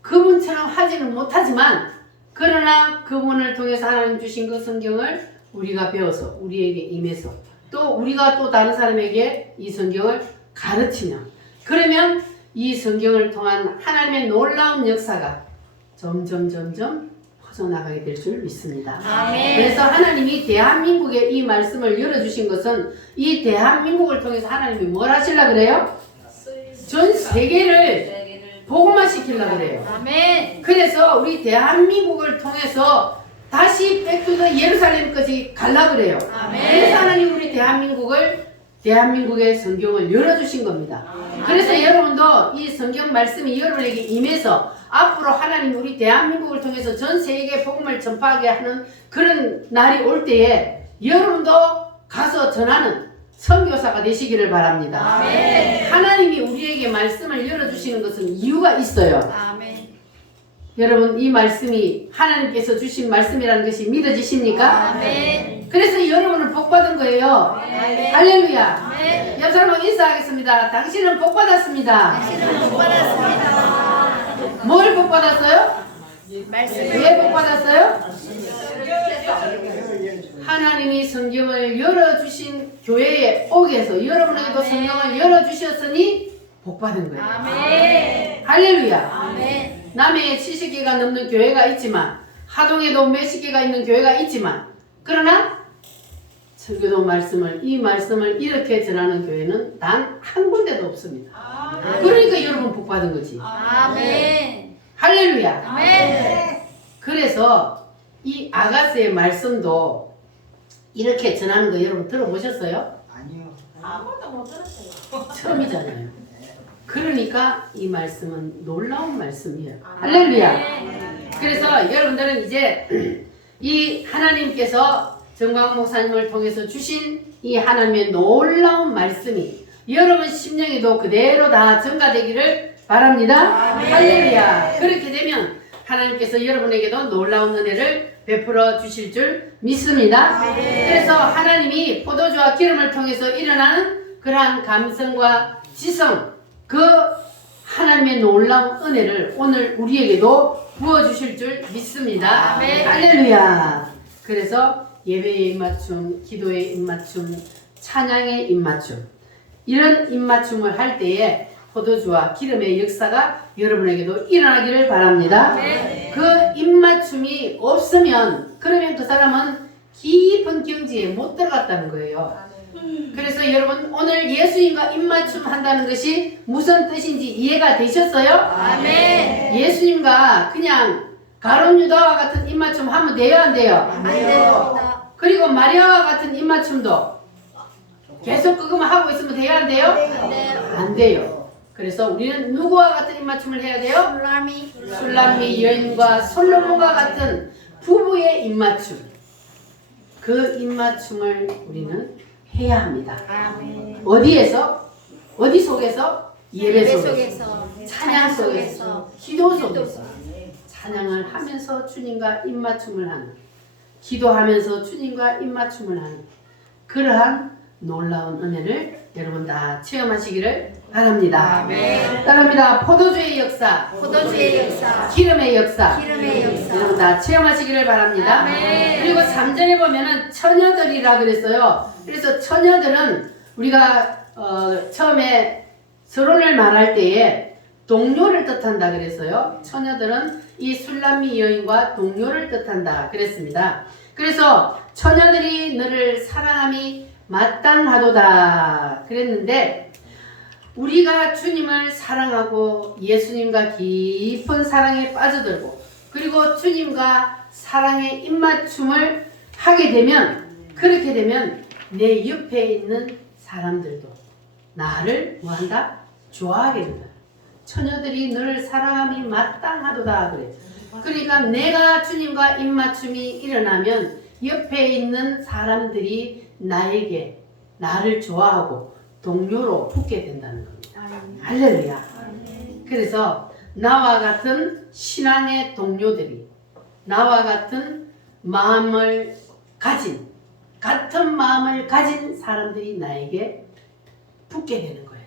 그분처럼 하지는 못하지만, 그러나 그분을 통해서 하나님 주신 그 성경을 우리가 배워서 우리에게 임해서 또 우리가 또 다른 사람에게 이 성경을 가르치면, 그러면 이 성경을 통한 하나님의 놀라운 역사가 점점 퍼져나가게 될 줄 믿습니다. 아멘. 그래서 하나님이 대한민국에 이 말씀을 열어주신 것은 이 대한민국을 통해서 하나님이 뭘 하시려고 그래요? 전 세계를 복음화 시키려고 그래요. 아멘. 그래서 우리 대한민국을 통해서 다시 백투더 예루살렘까지 가려고 그래요. 아멘. 그래서 하나님 우리 대한민국의 성경을 열어주신 겁니다. 그래서 여러분도 이 성경 말씀이 여러분에게 임해서 앞으로 하나님 우리 대한민국을 통해서 전 세계에 복음을 전파하게 하는 그런 날이 올 때에 여러분도 가서 전하는 선교사가 되시기를 바랍니다. 아멘. 하나님이 우리에게 말씀을 열어주시는 것은 이유가 있어요. 아멘. 여러분, 이 말씀이 하나님께서 주신 말씀이라는 것이 믿어지십니까? 아멘. 그래서 여러분은 복받은 거예요. 아멘. 할렐루야. 아멘. 옆 사람하고 인사하겠습니다. 당신은 복받았습니다. 당신은 복 받았습니다. 뭘 복받았어요? 말씀을 왜 복받았어요? 하나님이 성경을 열어주신 교회에 오게 해서 여러분에게도 성경을 열어주셨으니 복받은 거예요. 아멘. 할렐루야. 아멘. 남해에 70개가 넘는 교회가 있지만, 하동에도 몇십 개가 있는 교회가 있지만, 그러나 설교도 이 말씀을 이렇게 전하는 교회는 단 한 군데도 없습니다. 그러니까 여러분 복받은 거지. 아멘. 할렐루야. 아멘. 그래서 이 아가스의 말씀도 이렇게 전하는 거 여러분 들어보셨어요? 아니요. 아무것도 못 들었어요. 처음이잖아요. 그러니까 이 말씀은 놀라운 말씀이에요. 할렐루야. 그래서 여러분들은 이제 이 하나님께서 정광 목사님을 통해서 주신 이 하나님의 놀라운 말씀이 여러분 심령에도 그대로 다 전가되기를 바랍니다. 할렐루야. 그렇게 되면 하나님께서 여러분에게도 놀라운 은혜를 베풀어 주실 줄 믿습니다. 그래서 하나님이 포도주와 기름을 통해서 일어나는 그러한 감성과 지성, 그 하나님의 놀라운 은혜를 오늘 우리에게도 부어주실 줄 믿습니다. 할렐루야. 그래서 예배의 입맞춤, 기도의 입맞춤, 찬양의 입맞춤, 이런 입맞춤을 할 때에 포도주와 기름의 역사가 여러분에게도 일어나기를 바랍니다. 그 입맞춤이 없으면 그러면 그 사람은 깊은 경지에 못 들어갔다는 거예요. 그래서 여러분 오늘 예수님과 입맞춤 한다는 것이 무슨 뜻인지 이해가 되셨어요? 아멘. 예수님과 그냥 가룟 유다와 같은 입맞춤 하면 돼요, 안 돼요? 안 됩니다. 그리고 마리아와 같은 입맞춤도 계속 그것만 하고 있으면 돼요, 안 돼요? 안 돼요. 안 돼요. 그래서 우리는 누구와 같은 입맞춤을 해야 돼요? 술람미 여인과 솔로몬과 같은 부부의 입맞춤. 그 입맞춤을 우리는 해야 합니다. 아멘. 어디에서? 어디 속에서? 예배 속에서. 속에서, 찬양 속에서. 기도 속에서. 찬양을 하면서 주님과 입맞춤을 하는, 기도하면서 주님과 입맞춤을 하는 그러한 놀라운 은혜를 여러분 다 체험하시기를 바랍니다. 아멘. 따라합니다. 포도주의 역사, 포도주의 역사, 기름의 역사, 기름의 역사. 여러분 다 체험하시기를 바랍니다. 아멘. 그리고 3절에 보면은 처녀들이라 그랬어요. 그래서 처녀들은 우리가 처음에 서론을 말할 때에 동료를 뜻한다 그랬어요. 처녀들은 이 술람미 여인과 동료를 뜻한다 그랬습니다. 그래서 처녀들이 너를 사랑함이 마땅하도다 그랬는데, 우리가 주님을 사랑하고 예수님과 깊은 사랑에 빠져들고 그리고 주님과 사랑의 입맞춤을 하게 되면, 그렇게 되면 내 옆에 있는 사람들도 나를 뭐한다? 좋아하게 된다. 처녀들이 너를 사랑함이 마땅하도다 그래. 그러니까 내가 주님과 입맞춤이 일어나면 옆에 있는 사람들이 나에게 나를 좋아하고 동료로 붙게 된다는 겁니다. 할렐루야. 그래서 나와 같은 신앙의 동료들이, 나와 같은 마음을 가진, 같은 마음을 가진 사람들이 나에게 붙게 되는 거예요.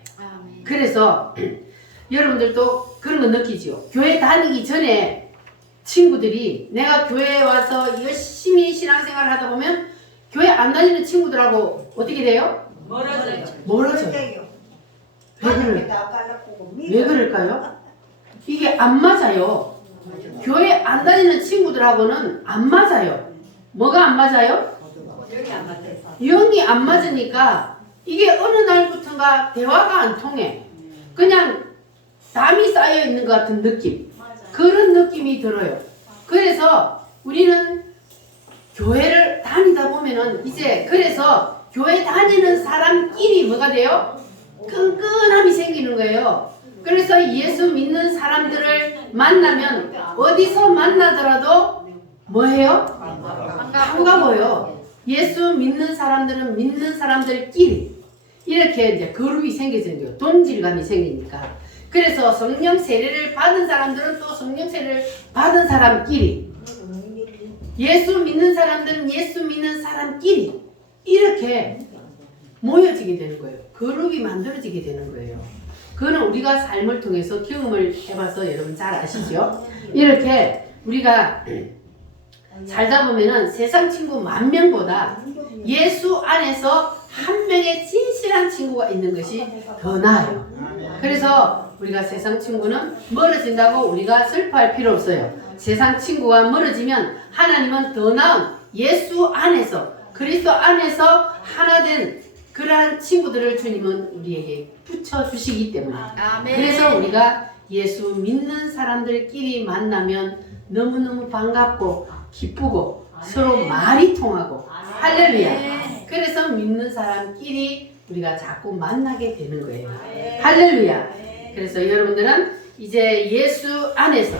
그래서 여러분들도 그런 거 느끼지요. 교회 다니기 전에 친구들이, 내가 교회에 와서 열심히 신앙생활을 하다 보면 교회 안 다니는 친구들하고 어떻게 돼요? 멀어져요. 왜 그럴까요? 이게 안 맞아요. 교회 안 다니는 친구들하고는 안 맞아요. 뭐가 안 맞아요? 영이 안 맞으니까 이게 어느 날부터인가 대화가 안 통해. 그냥 담이 쌓여 있는 것 같은 느낌. 그런 느낌이 들어요. 그래서 우리는 교회를 다니다 보면은 이제, 그래서 교회 다니는 사람끼리 뭐가 돼요? 끈끈함이 생기는 거예요. 그래서 예수 믿는 사람들을 만나면 어디서 만나더라도 뭐해요? 반가워요. 예수 믿는 사람들은 믿는 사람들끼리 이렇게 이제 그룹이 생겨지는 거예요. 동질감이 생기니까. 그래서 성령 세례를 받은 사람들은 또 성령 세례를 받은 사람끼리, 예수 믿는 사람들은 예수 믿는 사람끼리 이렇게 모여지게 되는 거예요. 그룹이 만들어지게 되는 거예요. 그거는 우리가 삶을 통해서 경험을 해봐서 여러분 잘 아시죠? 이렇게 우리가 살다 보면은 세상 친구 10,000명보다 예수 안에서 한 명의 진실한 친구가 있는 것이 더 나아요. 그래서 우리가 세상 친구는 멀어진다고 우리가 슬퍼할 필요 없어요. 세상 친구가 멀어지면 하나님은 더 나은 예수 안에서, 그리스도 안에서 하나 된 그러한 친구들을 주님은 우리에게 붙여주시기 때문에. 그래서 우리가 예수 믿는 사람들끼리 만나면 너무너무 반갑고 기쁘고 서로 말이 통하고. 할렐루야. 그래서 믿는 사람끼리 우리가 자꾸 만나게 되는 거예요. 할렐루야. 그래서 여러분들은 이제 예수 안에서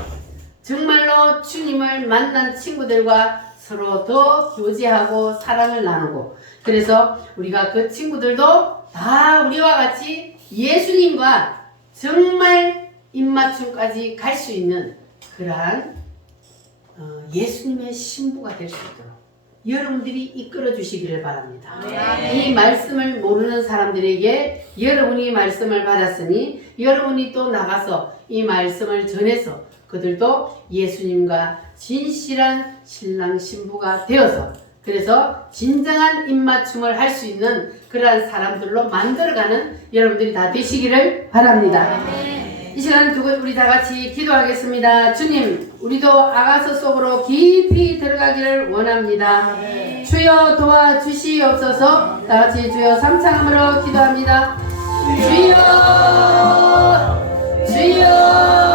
정말로 주님을 만난 친구들과 서로 더 교제하고 사랑을 나누고, 그래서 우리가 그 친구들도 다 우리와 같이 예수님과 정말 입맞춤까지 갈 수 있는 그러한 예수님의 신부가 될 수 있도록 여러분들이 이끌어 주시기를 바랍니다. 이 말씀을 모르는 사람들에게 여러분이 말씀을 받았으니 여러분이 또 나가서 이 말씀을 전해서 그들도 예수님과 진실한 신랑 신부가 되어서, 그래서 진정한 입맞춤을 할 수 있는 그러한 사람들로 만들어가는 여러분들이 다 되시기를 바랍니다. 이 시간 우리 다 같이 기도하겠습니다. 주님, 우리도 아가서 속으로 깊이 들어가기를 원합니다. 주여 도와주시옵소서. 다 같이 주여 삼창함으로 기도합니다. 주여, 주여.